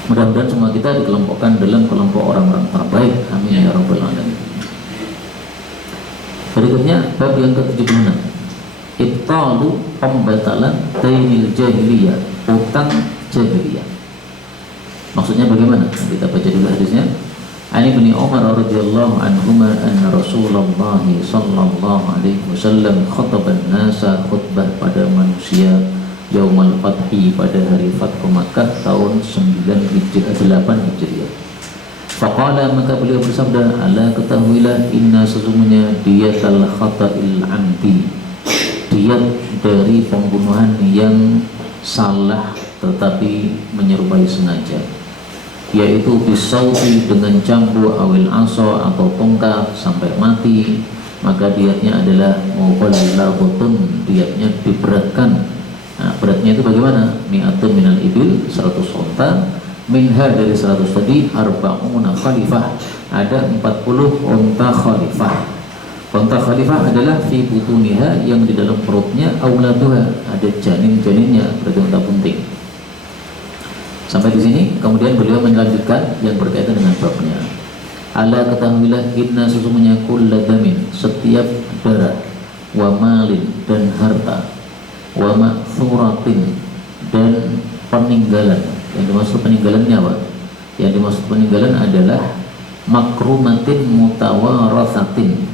Mudah-mudahan semua kita dikelompokkan dalam kelompok orang-orang terbaik. Amin ya rabbal alamin. Berikutnya bab yang ke-76, ibtalu, pembatalan dainil jahiliyah, utang jahiliyah. Maksudnya bagaimana? Kita baca dulu hadisnya. Ani bin Umar radhiyallahu anhuma anna Rasulullah sallallahu alaihi wasallam khataban nasa, khutbah pada manusia Yaumul Fathi, pada hari Fathu Makkah tahun 8 Hijriah. Faqala, maka beliau bersabda, ala ketahuilah, inna sesungguhnya diyatal khata'il amdi, diyat dari pembunuhan yang salah tetapi menyerupai sengaja, yaitu bisauti, dengan jambu, awil aso, atau tongkat sampai mati, maka diatnya adalah mughallazatun, diatnya diberatkan. Nah, beratnya itu bagaimana? Mi'atun minal ibil, 100 unta, minha, dari 100 tadi, arba'una khalifah, ada 40 unta khalifah. Unta khalifah adalah fi butuniha, yang di dalam perutnya, auladuha, ada janin-janinnya, berarti unta bunting. Sampai di sini, kemudian beliau melanjutkan yang berkaitan dengan babnya. Ala ketahuilah, inna sesungguhnya kulla damin, setiap darah, wa malin, dan harta, wa ma'thuratin, dan peninggalan, Yang dimaksud peninggalannya apa? Yang dimaksud peninggalan adalah makrumatin mutawarathatin,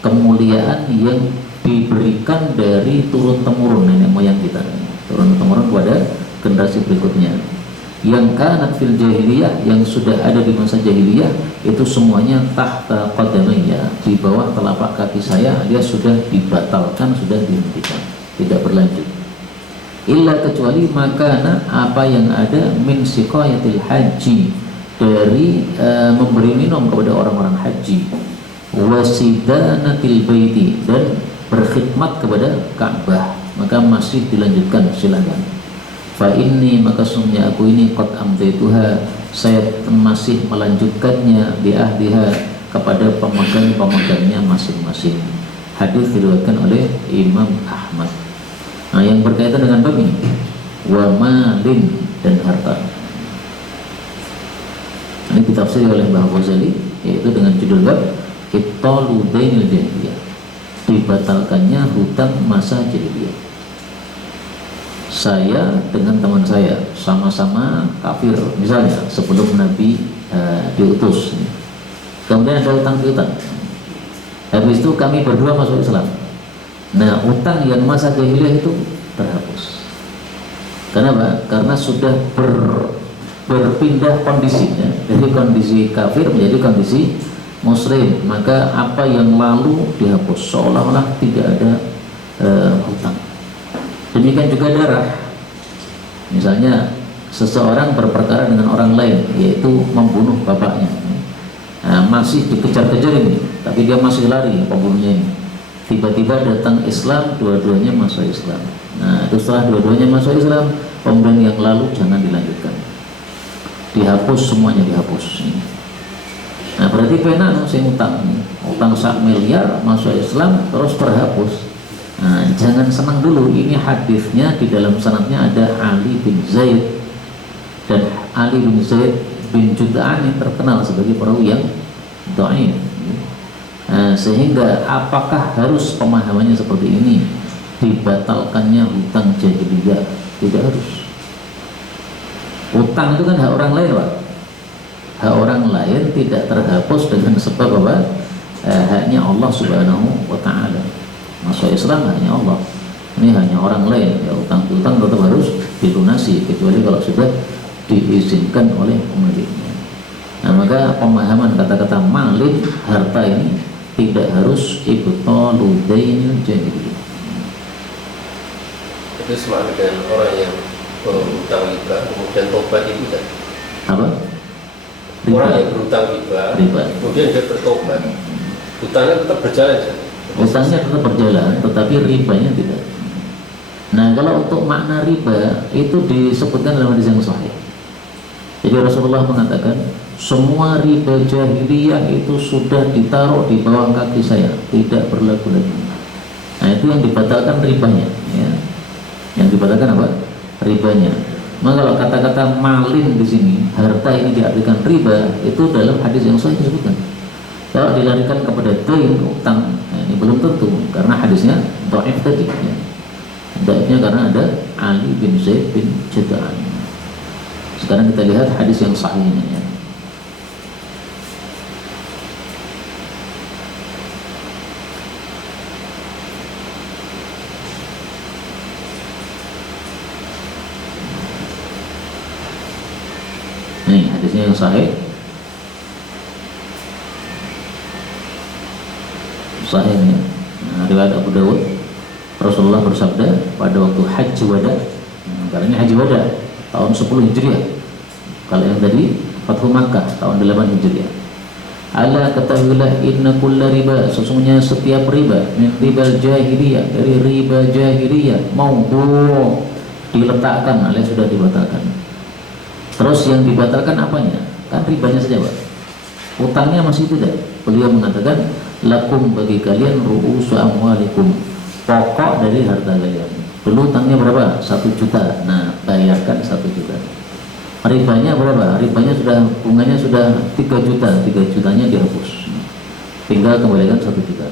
kemuliaan yang diberikan dari turun temurun nenek moyang kita, turun temurun kepada generasi berikutnya. Yang kanat fil jahiliyah, yang sudah ada di masa jahiliyah, itu semuanya tahta qadamayya, di bawah telapak kaki saya, dia sudah dibatalkan, sudah dihentikan, tidak berlanjut. Illa, kecuali makana, apa yang ada min siqayatil haji, dari memberi minum kepada orang-orang haji, wasidanatil baiti, dan berkhidmat kepada Ka'bah, maka masih dilanjutkan, silakan. Fa inni, maka sungguhnya aku ini qad amdaituha, saya masih melanjutkannya, bi ahdiha, kepada pemegang-pemegangnya masing-masing. Hadis diriwayatkan oleh Imam Ahmad. Nah, yang berkaitan dengan bab ini, wa malin, dan harta. Ini ditafsiri oleh Mbah Ghazali, yaitu dengan judul bab Ibtalu Dainil Jahiliyah, dibatalkannya hutang masa jahiliyah. Saya dengan teman saya sama-sama kafir, misalnya sebelum Nabi diutus, kemudian ada utang piutang, habis itu kami berdua masuk Islam. Nah, utang yang masa jahiliyah itu terhapus. Kenapa? Karena sudah berpindah kondisinya dari kondisi kafir menjadi kondisi muslim, maka apa yang lalu dihapus, seolah-olah tidak ada hutang. Demikian juga darah. Misalnya seseorang berperkara dengan orang lain, yaitu membunuh bapaknya, masih dikejar-kejar ini, tapi dia masih lari pembunuhnya ini. Tiba-tiba datang Islam, dua-duanya masuk Islam. Nah, itu setelah dua-duanya masuk Islam, kemudian yang lalu jangan dilanjutkan, dihapus, semuanya dihapus. Nah, berarti pena sing utang 1 miliar masuk Islam terus terhapus. Nah, jangan senang dulu, ini hadisnya di dalam sanadnya ada Ali bin Zaid, dan Ali bin Zaid bin Jud'an yang terkenal sebagai perawi yang dhaif. Sehingga apakah harus pemahamannya seperti ini, dibatalkannya hutang jahiliyah? Tidak harus. Hutang itu kan hak orang lain, Pak. Hak orang lain tidak terhapus dengan sebab apa? Haknya Allah Subhanahu wa ta'ala. Masuk Islam hanya Allah, ini hanya orang lain. Ya, utang-utang tetap harus dilunasi, kecuali kalau sudah diizinkan oleh pemiliknya. Nah, maka pemahaman kata-kata malin, harta ini tidak harus ibtalu dainil jahiliyah. Itu sama dengan orang yang berhutang riba kemudian tobat, itu kan? Apa? Riba. Orang yang berhutang riba kemudian dia bertobat, hutangnya tetap berjalan, kan? Hutangnya tetap berjalan, tetapi ribanya tidak. Nah, kalau untuk makna riba itu disebutkan dalam hadis yang sahih. Jadi Rasulullah mengatakan, semua riba jahiliyah itu sudah ditaruh di bawah kaki saya, tidak berlaku lagi. Nah, itu yang dibatalkan ribanya, ya. Yang dibatalkan apa? Ribanya. Maka kalau kata-kata malin di sini, harta ini diartikan riba, itu dalam hadis yang sahih disebutkan. Kalau dilarikan kepada dain, utang, nah ini belum tentu, karena hadisnya dhaif tadi, ya. Dhaifnya karena ada Ali bin Zaid bin Jud'an. Sekarang kita lihat hadis yang sahihnya, ya. Nih hadisnya yang sahih. Sahihnya, nah, riwayat Abu Dawud, Rasulullah bersabda pada waktu haji wada, karena ini haji wada tahun 10 Hijriah. Kalau yang tadi Fathu Makkah tahun 8 Hijriah. Ala ketahuilah inna kulla riba, sesungguhnya setiap riba, min ribal jahiliyah, dari riba jahiliyah, maudhu, diletakkan alias sudah dibatalkan. Terus yang dibatalkan apanya? Kan ribanya saja, Pak. Utangnya masih tidak. Beliau mengatakan, lakum, bagi kalian, ru'usu amwalikum, pokok dari harta kalian. Dulu utangnya berapa? 1 juta. Nah, bayarkan 1 juta. Ribanya berapa? Ribanya sudah, bunganya sudah 3 juta. 3 jutanya dihapus, tinggal kembalikan 1 juta.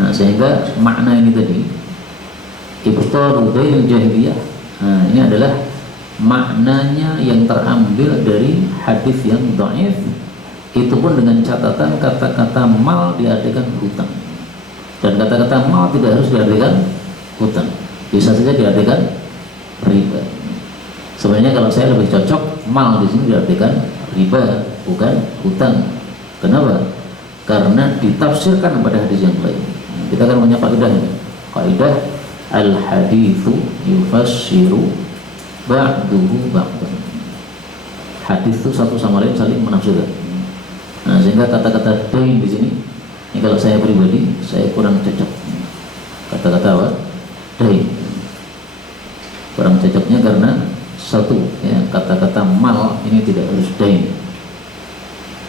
Nah, sehingga makna ini tadi, ibtalu dainil jahiliyah, nah, ini adalah maknanya yang terambil dari hadis yang dhaif, itu pun dengan catatan kata-kata mal diartikan hutang, dan kata-kata mal tidak harus diartikan hutang, bisa saja diartikan riba. Sebenarnya kalau saya lebih cocok mal di sini diartikan riba, bukan hutang. Kenapa? Karena ditafsirkan pada hadis yang lain. Kita akan punya kaidah al haditsu yufassiru ba'duhu ba'dan. Hadis itu satu sama lain saling menafsirkan. Nah, sehingga kata-kata dain di sini, ini kalau saya pribadi saya kurang cocok. Kata-kata apa? Dain. Kurang cocoknya karena satu, ya, kata-kata mal ini tidak harus dain.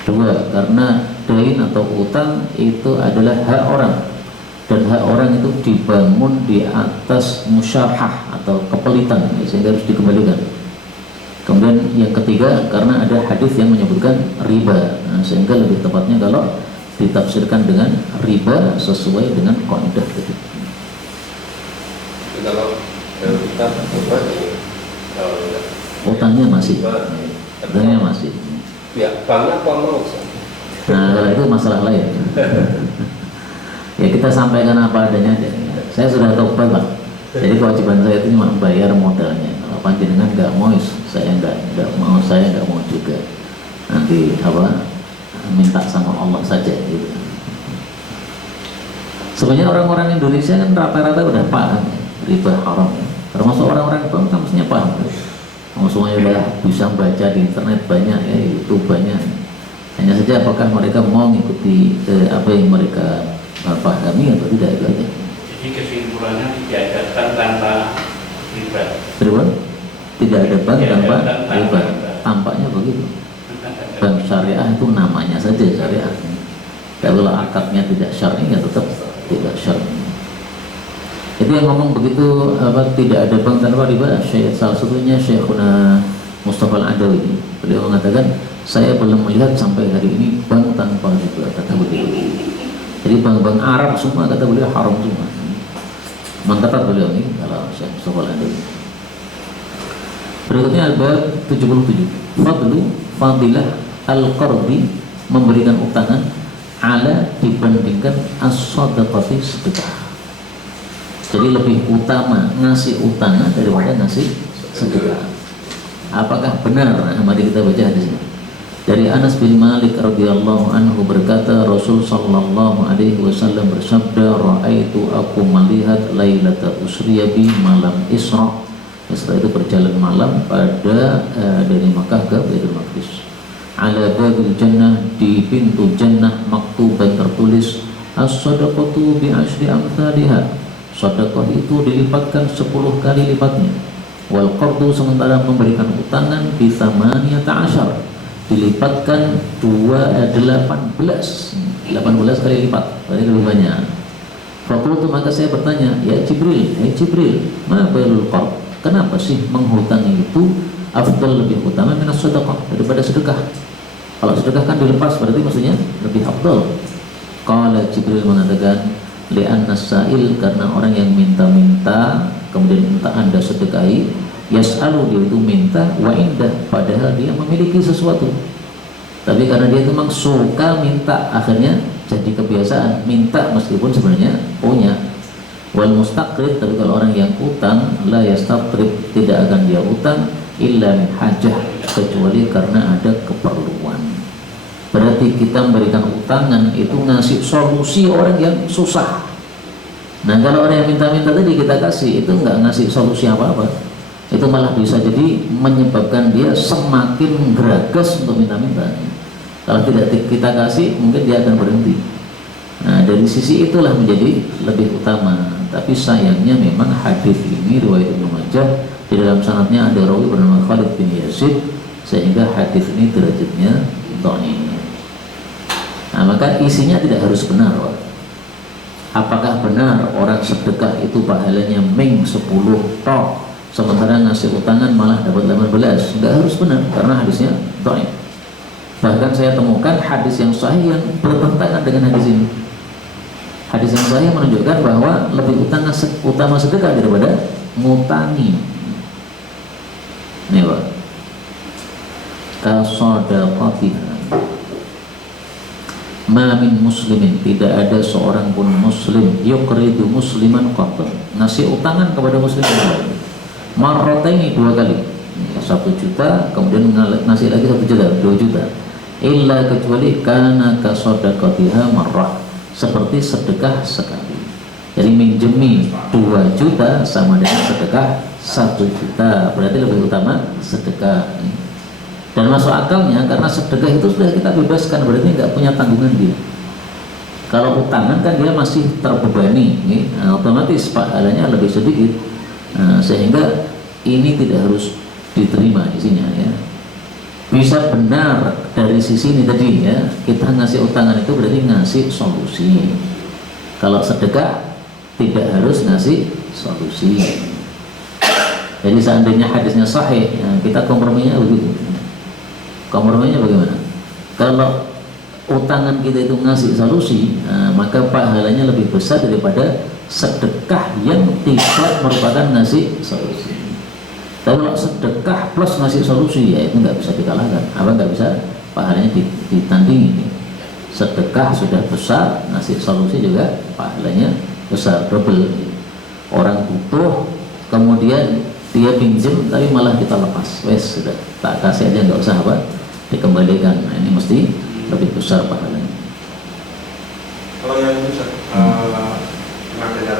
Dua, karena dain atau utang itu adalah hak orang, dan hak orang itu dibangun di atas musyarah atau kepelitan, sehingga harus dikembalikan. Kemudian yang ketiga, karena ada hadis yang menyebutkan riba, nah, sehingga lebih tepatnya kalau ditafsirkan dengan riba sesuai dengan kaidah itu. Kalau kita coba utangnya masih, utangnya masih. Ya, bank apa mau? Nah, kalau itu masalah lain. Ya, kita sampaikan apa adanya aja. Saya sudah tobat, Pak. Jadi kewajiban saya itu cuma bayar modalnya. Kalau panjenengan nggak mau, saya nggak mau, saya nggak mau juga. Nanti minta sama Allah saja gitu. Sebenarnya orang-orang Indonesia kan rata-rata udah paham ya, riba haram ya. Termasuk orang-orang bank kan mestinya paham. Semuanya udah bisa baca di internet banyak ya, YouTube banyak. Hanya saja apakah mereka mau mengikuti apa yang mereka pahami atau tidak, itu aja. Jadi kesimpulannya tidak ada bank tanpa riba. Terus tidak ada bank tanpa riba. riba. Tampaknya begitu. Bank syariah itu namanya saja syariah. Kalau akadnya tidak syar'i ya tetap tidak syar'i. Itu yang ngomong begitu tidak ada bank tanpa riba. Salah satunya Syekhuna Mustafa Al-Adawi. Beliau mengatakan, saya belum melihat sampai hari ini bank tanpa riba, kata beliau. Jadi bank-bank Arab semua, kata beliau, haram semua. Mengatakan beliau ini kalau Syekh Mustafa Al-Adawi. Berikutnya bab 77. Fadilah al-qardi, memberikan utangan, ala dibandingkan as-sadaqati, sedekah. Jadi lebih utama ngasih utangan daripada ngasih sedekah. Apakah benar? Nah, mari kita baca hadis ini. Dari Anas bin Malik radhiyallahu anhu berkata, Rasul sallallahu alaihi wasallam bersabda, "Ra'aitu, aku melihat lailata usriya bi, malam Isra." Isra itu berjalan malam pada dari Makkah ke Baitul Maqdis. Ala babil jannah, di pintu jannah, maktuban tertulis, as-sadaqatu bi asyri amsalihha. Sedekah itu dilipatkan 10 kali lipatnya. Wal qardu, sementara memberikan utangan, bi 18, dilipatkan 18 kali lipat, berarti lebih banyak. Fakultu, maka saya bertanya, ya Jibril, ma balul qard, kenapa sih menghutangi itu afdal, lebih utama minas sedekah, daripada sedekah? Kalau sedekah kan dilepas, berarti maksudnya lebih afdal. Qala, Jibril mengatakan, li'anna sa'il, karena orang yang minta-minta kemudian minta Anda sedekahi, yas'alu, dia itu minta, wa indah, padahal dia memiliki sesuatu, tapi karena dia itu memang suka minta, akhirnya jadi kebiasaan minta meskipun sebenarnya punya. Wal mustaqrid, tapi kalau orang yang utang, la yastaqrid, tidak akan dia utang illa min hajah, kecuali karena ada keperluan. Berarti kita memberikan utangan itu ngasih solusi orang yang susah. Nah, kalau orang yang minta-minta tadi kita kasih, itu nggak ngasih solusi apa-apa, itu malah bisa jadi menyebabkan dia semakin geragas untuk minta-minta. Kalau tidak kita kasih, mungkin dia akan berhenti. Nah, dari sisi itulah menjadi lebih utama. Tapi sayangnya memang hadis ini riwayat Ibnu Majah, di dalam sanadnya ada rawi bernama Khalid bin Yazid, sehingga hadis ini derajatnya dhaif. Nah, maka isinya tidak harus benar, Pak. Apakah benar orang sedekah itu pahalanya 10 tok, sementara ngasih utangan malah dapat 18? Tidak harus benar, karena hadisnya dhaif. Bahkan saya temukan hadis yang sahih yang bertentangan dengan hadis ini. Hadis yang sahih menunjukkan bahwa lebih utama sedekah daripada ngutangi. Nih Pak, kasodaqatiha, ma min muslimin, tidak ada seorang pun muslim yuqridu musliman qatl, ngasih utangan kepada muslim yang lain marrataini, 2 kali, 1 juta kemudian ngasih lagi 1 juta, 2 juta, illa kecuali kana kasodaqatiha marrah, seperti sedekah sekali. Jadi minjemi 2 juta sama dengan sedekah 1 juta, berarti lebih utama sedekah. Dan masuk akalnya karena sedekah itu sudah kita bebaskan, berarti nggak punya tanggungan dia. Kalau utangan kan dia masih terbebani, otomatis pahalanya lebih sedikit, sehingga ini tidak harus diterima isinya ya. Bisa benar dari sisi ini tadi ya, kita ngasih utangan itu berarti ngasih solusi. Kalau sedekah tidak harus ngasih solusi. Jadi seandainya hadisnya sahih, ya, kita komprominya begitu. Komprominya bagaimana? Kalau utangan kita itu ngasih solusi, maka pahalanya lebih besar daripada sedekah yang tidak merupakan ngasih solusi. Tapi kalau sedekah plus ngasih solusi, ya itu nggak bisa dikalahkan. Apa nggak bisa? Pahalanya ditandingi. Sedekah sudah besar, ngasih solusi juga pahalanya besar, double. Orang butuh, kemudian dia pinjam, tapi malah kita lepas, wes sudah tak kasih aja, nggak usah apa dikembalikan. Nah, ini mesti lebih besar pahalanya. Kalau yang itu pernah dengar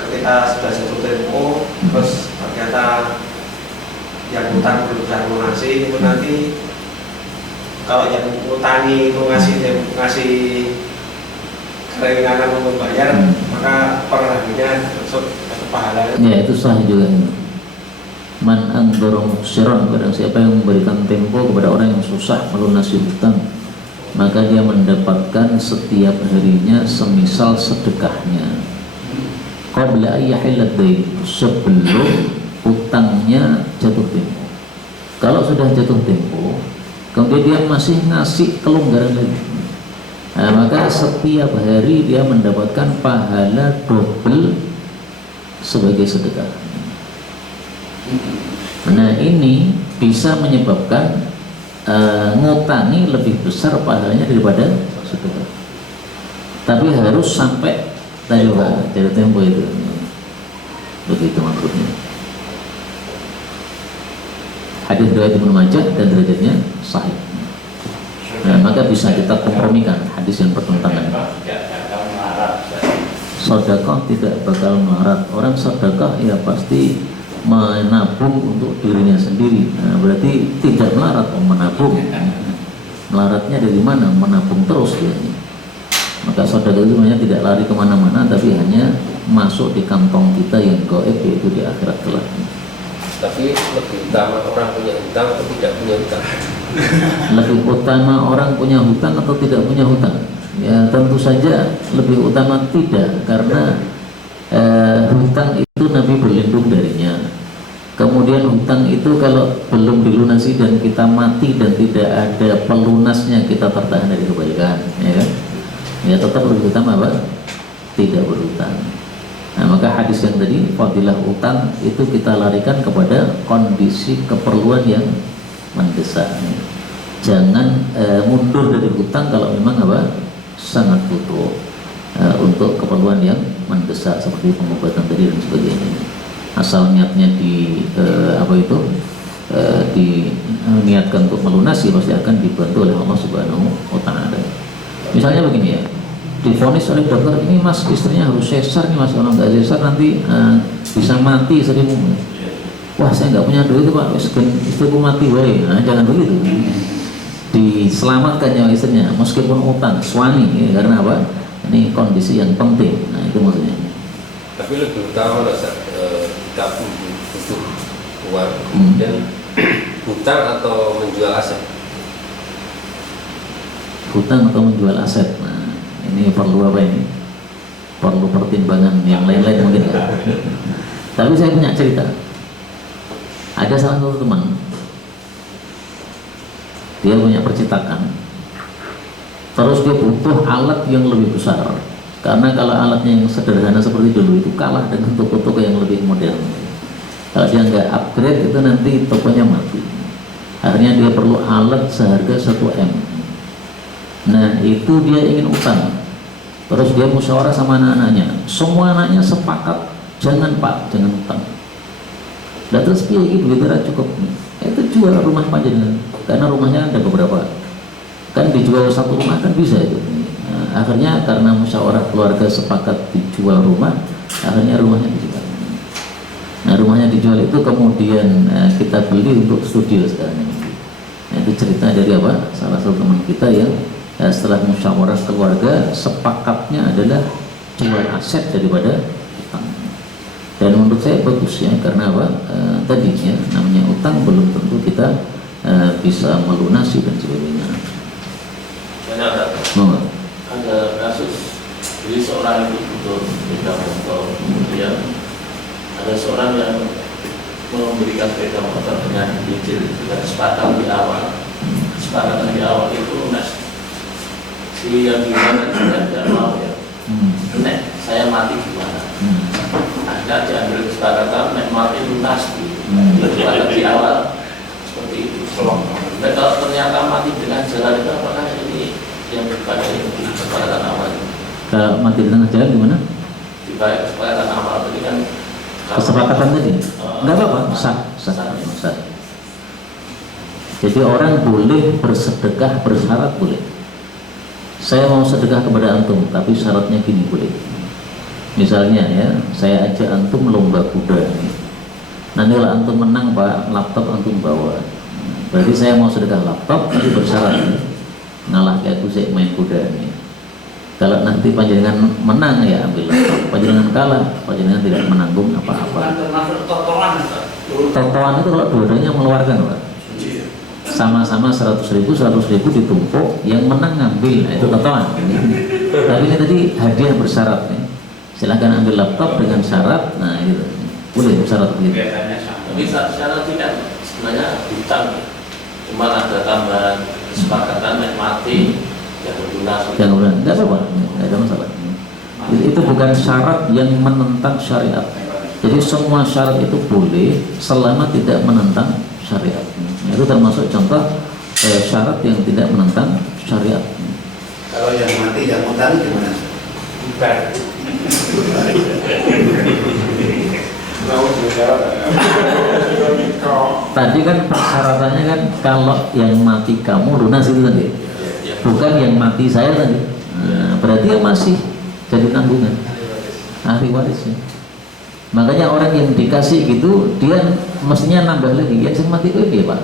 ketika sudah jatuh tempo, terus ternyata yang utang belum bisa lunasi, itu nanti kalau yang utangi itu ngasih keringanan untuk bayar, maka per harinya masuk pahalanya. Ya itu sah juga. Man angdoro muksiron, barang siapa yang memberikan tempo kepada orang yang susah melunasi hutang, maka dia mendapatkan setiap harinya semisal sedekahnya. Qabla ayyahilad dain, sebelum hutangnya jatuh tempo. Kalau sudah jatuh tempo, kemudian dia masih ngasih kelonggaran lagi, nah, maka setiap hari dia mendapatkan pahala double sebagai sedekah. Nah ini bisa menyebabkan ngutangi lebih besar pahalanya daripada sedekah. Tapi harus sampai tadi Pak, jatuh tempo itu. Begitu maksudnya. Hadis riwayat Ibnu Majah dan derajatnya sahih. Nah, maka bisa kita kompromikan hadis yang bertentangan. Sedekah tidak bakal melarat. Orang sedekah ya pasti menabung untuk dirinya sendiri. Nah, berarti tidak melarat, menabung. Melaratnya dari mana? Menabung terus dia. Maka sedekah itu sebenarnya tidak lari kemana-mana, tapi hanya masuk di kantong kita yang gaib, yaitu di akhirat kelak. Tapi lebih utama orang punya hutang atau tidak punya hutang? Lebih utama orang punya hutang atau tidak punya hutang? Ya tentu saja lebih utama tidak, karena hutang itu Nabi berlindung darinya. Kemudian hutang itu kalau belum dilunasi dan kita mati dan tidak ada pelunasnya, kita tertahan dari kebaikan, ya kan? Ya tetap lebih utama apa? Tidak berhutang. Nah, maka hadis yang tadi fadilah utang itu kita larikan kepada kondisi keperluan yang mendesak. Jangan mundur dari hutang kalau memang apa? Sangat butuh untuk keperluan yang mendesak seperti pengobatan tadi dan sebagainya. Asal niatnya diniatkan untuk melunasi, pasti akan dibantu oleh Allah Subhanahu wa Ta'ala. Misalnya begini ya, divonis oleh dokter, ini mas istrinya harus sesar nih mas, kalau nggak sesar nanti bisa mati istrimu. Wah saya nggak punya duit pak, istriku mati, woi. Nah, jangan begitu. Diselamatkan nyawa istrinya meskipun utang suami, ya, karena apa? Ini kondisi yang penting. Nah itu maksudnya. Tapi lebih utama kita butuh uang dan hutang atau menjual aset. Hutang atau menjual aset. Nah ini perlu apa ini? Perlu pertimbangan yang lain-lain mungkin ya. Tapi saya punya cerita. Ada salah satu teman, dia punya percetakan, terus dia butuh alat yang lebih besar, karena kalau alatnya yang sederhana seperti dulu itu kalah dengan toko-toko yang lebih modern. Kalau dia nggak upgrade itu nanti tokonya mati. Akhirnya dia perlu alat seharga 1 M. Nah itu dia ingin utang. Terus dia musyawarah sama anak-anaknya. Semua anaknya sepakat, jangan Pak, jangan utang. Dan terus dia gitu, cukup. Itu jual rumah panjenengan, karena rumahnya ada beberapa. Kan dijual satu rumah kan bisa itu. Nah, akhirnya karena musyawarah keluarga sepakat dijual rumah, akhirnya rumahnya dijual. Nah rumahnya dijual itu kemudian kita beli untuk studio sekarang. Nah, itu cerita dari apa? Salah satu teman kita yang setelah musyawarah keluarga sepakatnya adalah jual aset daripada utang. Dan menurut saya bagus ya, karena apa? Tadinya namanya utang belum tentu kita bisa melunasi dan sebagainya. Ada kasus jadi seorang itu butuh sepeda motor, kemudian ada seorang yang memberikan sepeda motor dengan cicil, dengan kesepakatan di awal. Kesepakatan di awal itu si yang gimana juga tidak mau ya. Nek saya mati gimana? Ada diambil kesepakatan nek mati lunas gitu. Kesepakatan di awal seperti itu. Dan kalau ternyata mati dengan jalan itu, apakah ini yang dipakai kesepakatan awal? Kalau mati di tengah jalan gimana? Dipakai kesepakatan awal tadi kan. Kesepakatan tadi? Enggak apa-apa, sah. Jadi orang boleh bersedekah bersyarat boleh. Saya mau sedekah kepada antum, tapi syaratnya gini boleh. Misalnya ya, saya ajak antum lomba kuda. Nanti kalau antum menang Pak, laptop antum bawa. Berarti saya mau sedekah laptop, tapi bersyarat ngalah kayak aku saya main kuda ini. Kalau nanti panjenengan menang ya ambil laptop, panjenengan kalah, panjenengan tidak menanggung apa-apa. Termasuk totoan. Totoan itu kalau dua-duanya mengeluarkan Pak. Sama-sama 100.000 ditumpuk, yang menang ngambil, nah, itu totoan. Tapi ini tadi hadiah bersyarat nih. Silahkan ambil laptop dengan syarat, nah gitu. Boleh bersyarat begitu. Tapi syarat tidak sebenarnya hutang, cuma ada tambahan kesepakatan yang mati yang berlunas. Yang berlunas, nggak apa-apa, nggak ada masalah. Itu bukan syarat yang menentang syariat. Jadi semua syarat itu boleh selama tidak menentang syariat. Itu termasuk contoh syarat yang tidak menentang syariat. Kalau yang mati yang utang gimana? Bukan. Tadi kan persyaratannya kan kalau yang mati kamu lunas itu tadi, bukan yang mati saya tadi. Nah, berarti yang masih jadi tanggungan ahli warisnya. Makanya orang yang dikasih gitu dia mestinya nambah lagi. Yang mati itu dia Pak.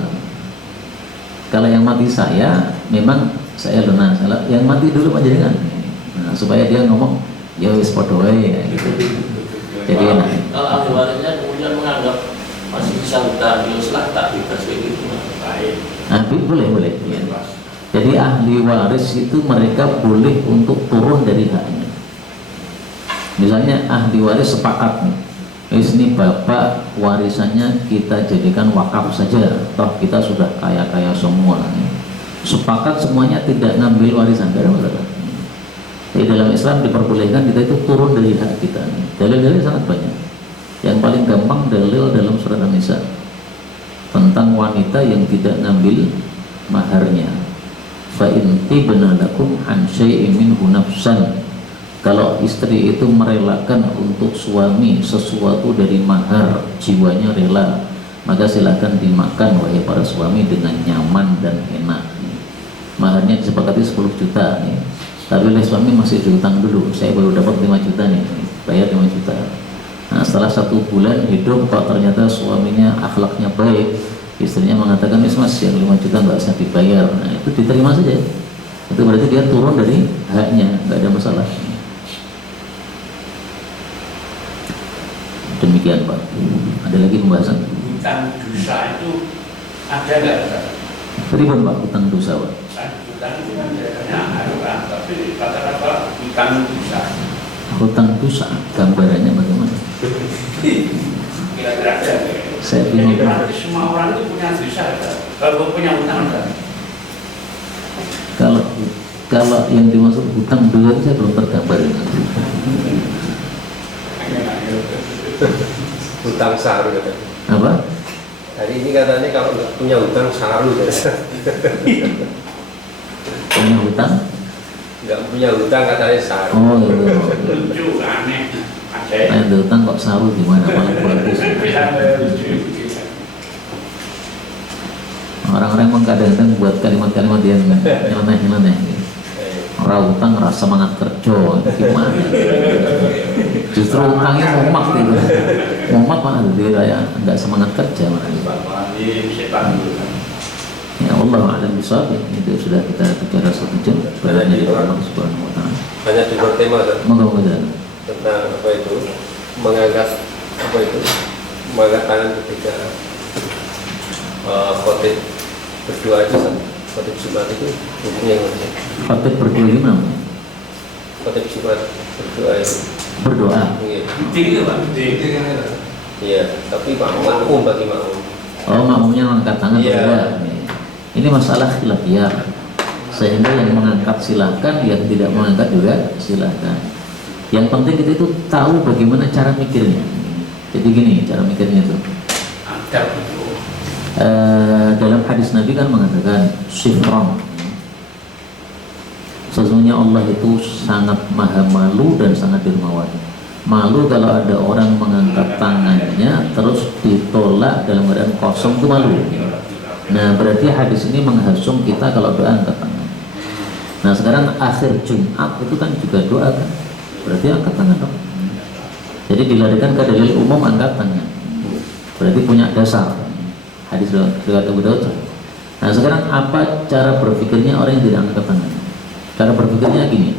Kalau yang mati saya memang saya lunas. Yang mati dulu panjenengan. Nah, supaya dia ngomong ya wis padha wae gitu. Jadi enak. Kalau ahli warisnya kemudian menganggap masih bisa hutang, ya tak bebas kayak gitu. Baik. Nah, boleh. Ya. Jadi ahli waris itu mereka boleh untuk turun dari haknya. Misalnya ahli waris sepakat nih. Ini bapak warisannya kita jadikan wakaf saja, toh kita sudah kaya-kaya semua nih. Sepakat semuanya tidak ngambil warisan, tidak ada masalah. Di dalam Islam diperbolehkan kita itu turun dari hak kita. Dalil-dalil sangat banyak. Yang paling gampang dalil dalam surat An-Nisa tentang wanita yang tidak ngambil maharnya. Fa in tibna lakum an syai'in minhu nafsan. Kalau istri itu merelakan untuk suami sesuatu dari mahar, jiwanya rela, maka silakan dimakan wahai para suami dengan nyaman dan enak. Maharnya disepakati 10 juta nih. Tapi oleh suami masih diutang dulu, saya baru dapat 5 juta nih, bayar 5 juta. Nah setelah 1 bulan hidup, kok ternyata suaminya akhlaknya baik, istrinya mengatakan mas yang 5 juta nggak usah dibayar, nah itu diterima saja. Itu berarti dia turun dari haknya, nggak ada masalah. Demikian Pak. Ada lagi pembahasan? Hutang dosa itu ada nggak Pak? Ribon Pak, hutang dosa Pak. Hutang itu kan biasanya ada, tapi kata-kata hutang dosa. Hutang dosa, gambarannya bagaimana? Kira-kira ada. Saya bingung. Jadi semua orang itu punya dosa, kalau punya hutang ada. Kalau yang dimaksud hutang dosa saya belum tergambar. Hutang sahur katanya. Apa? Hari ini katanya kalau nggak punya hutang saru ya. Punya hutang? Nggak punya hutang katanya saru. Oh iya. Lucu, aneh. Ada hutang kok saru gimana? Malah bagus. Orang-orang emang kadang-kadang buat kalimat-kalimat yang nyeleneh-nyeleneh. Orang hutang rasa semangat kerja gimana? Justru hutangnya mumak gitu. Mumak malah jadi kayak nggak semangat kerja malah. Di setan dulu kan. Ya Allah alam bisawab. Itu sudah kita bicara 1 jam. Berada di Allah Subhanahu Wa Taala. Hanya cuma tema kan? Moga-moga Tentang apa itu mengangkat apa itu mengangkat tangan ketika khotib berdoa itu khotib Jumat itu hukumnya gimana? Khotib berdoa gimana? Khotib Jumat berdoa itu Berdoa. iya. Itu Pak. Iya, tapi makmum bagi makmum. Oh, makmumnya mengangkat tangan Iya. berdoa. Ini masalah khilafiyah. Sehingga yang mengangkat silahkan, yang tidak mengangkat juga silahkan. Yang penting kita itu tahu bagaimana cara mikirnya. Jadi gini cara mikirnya tuh. Adab itu. Dalam hadis Nabi kan mengatakan sifron. Sesungguhnya Allah itu sangat maha malu dan sangat dermawan. Malu kalau ada orang mengangkat tangannya terus ditolak dalam keadaan kosong itu malu. Nah berarti hadis ini menghasung kita kalau doa angkat tangan. Nah sekarang akhir Jumat itu kan juga doa kan, berarti angkat tangan dong. Jadi dilarikan ke dalil umum angkat tangan, berarti punya dasar. Hadis riwayat Abu Daud. Nah sekarang apa cara berpikirnya orang yang tidak angkat tangan? Cara berpikirnya gini,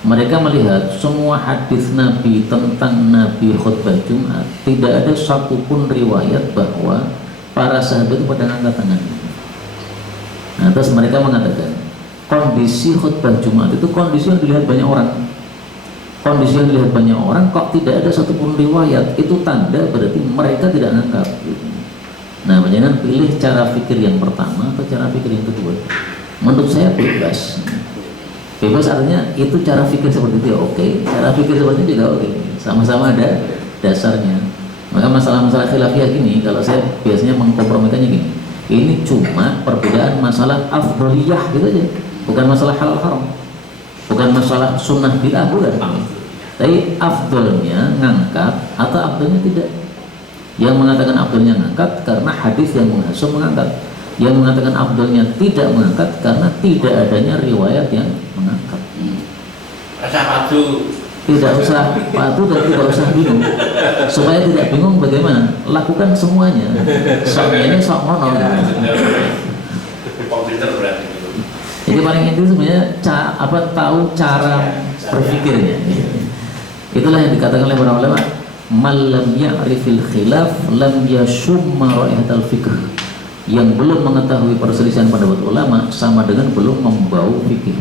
mereka melihat semua hadis Nabi tentang Nabi khutbah Jumat tidak ada satupun riwayat bahwa para sahabat itu pada angkat tangan. Nah terus mereka mengatakan kondisi khutbah Jumat itu kondisi yang dilihat banyak orang. Kondisi yang dilihat banyak orang kok tidak ada satupun riwayat, itu tanda berarti mereka tidak angkat. Nah jangan pilih cara pikir yang pertama atau cara pikir yang kedua. Menurut saya bebas. Bebas artinya itu cara pikir seperti itu oke, cara pikir seperti itu juga oke. Sama-sama ada dasarnya. Maka masalah-masalah khilafiyah gini, kalau saya biasanya mengkompromikannya gini, ini cuma perbedaan masalah afdoliyah gitu aja, bukan masalah halal haram, bukan masalah sunnah bid'ah, bukan. Tapi afdolnya ngangkat atau afdolnya tidak. Yang mengatakan afdolnya ngangkat karena hadis yang menghasung mengangkat. Yang mengatakan afdolnya tidak mengangkat karena tidak adanya riwayat yang mengangkat. Rasa padu. Tidak usah patuh dan tidak usah bingung. Supaya tidak bingung bagaimana? Lakukan semuanya. Soalnya ini sok mono. Komputer berarti. Jadi paling inti sebenarnya tahu cara berpikirnya. Itulah yang dikatakan oleh para ulama, "Malam ya'rifil khilaf lam yashumma raihatal fikr." Yang belum mengetahui perselisihan pendapat ulama sama dengan belum membau fikih.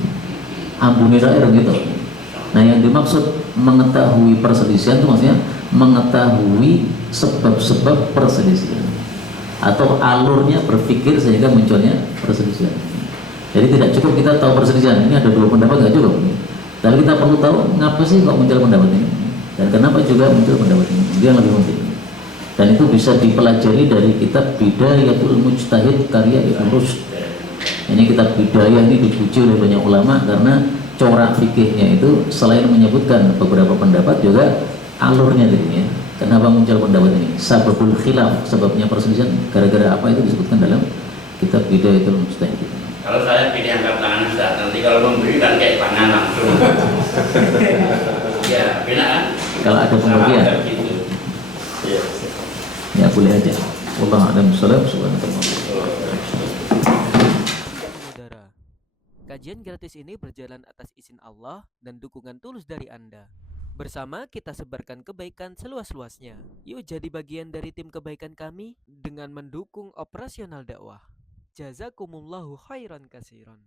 Ambune daerah gitu. Nah yang dimaksud mengetahui perselisihan itu maksudnya mengetahui sebab-sebab perselisihan atau alurnya berpikir sehingga munculnya perselisihan. Jadi tidak cukup kita tahu perselisihan ini ada 2 pendapat, nggak cukup. Tapi kita perlu tahu ngapa sih kok muncul pendapat ini dan kenapa juga muncul pendapat ini. Itu yang lebih penting. Dan itu bisa dipelajari dari kitab Bidayatul Mujtahid karya Ibnu Rushd. Ini kitab Bidayah ini dipuji oleh banyak ulama karena corak fikihnya itu selain menyebutkan beberapa pendapat juga alurnya dirinya. Kenapa muncul pendapat ini? Sababul khilaf, sebabnya perselisihan gara-gara apa itu disebutkan dalam kitab Bidayatul Mujtahid. Kalau saya pilih angkat tangan Ustaz, nanti kalau memberi kan kayak tangan langsung. Ya, benar kan? Kalau ada pembagian, Gitu. Iya. ya boleh aja. Wallahu a'lam bishawab. Subhanallah. Saudara, kajian gratis ini berjalan atas izin Allah dan dukungan tulus dari Anda. Bersama kita sebarkan kebaikan seluas-luasnya. Yuk jadi bagian dari tim kebaikan kami dengan mendukung operasional dakwah. Jazakumullahu khairan katsiran.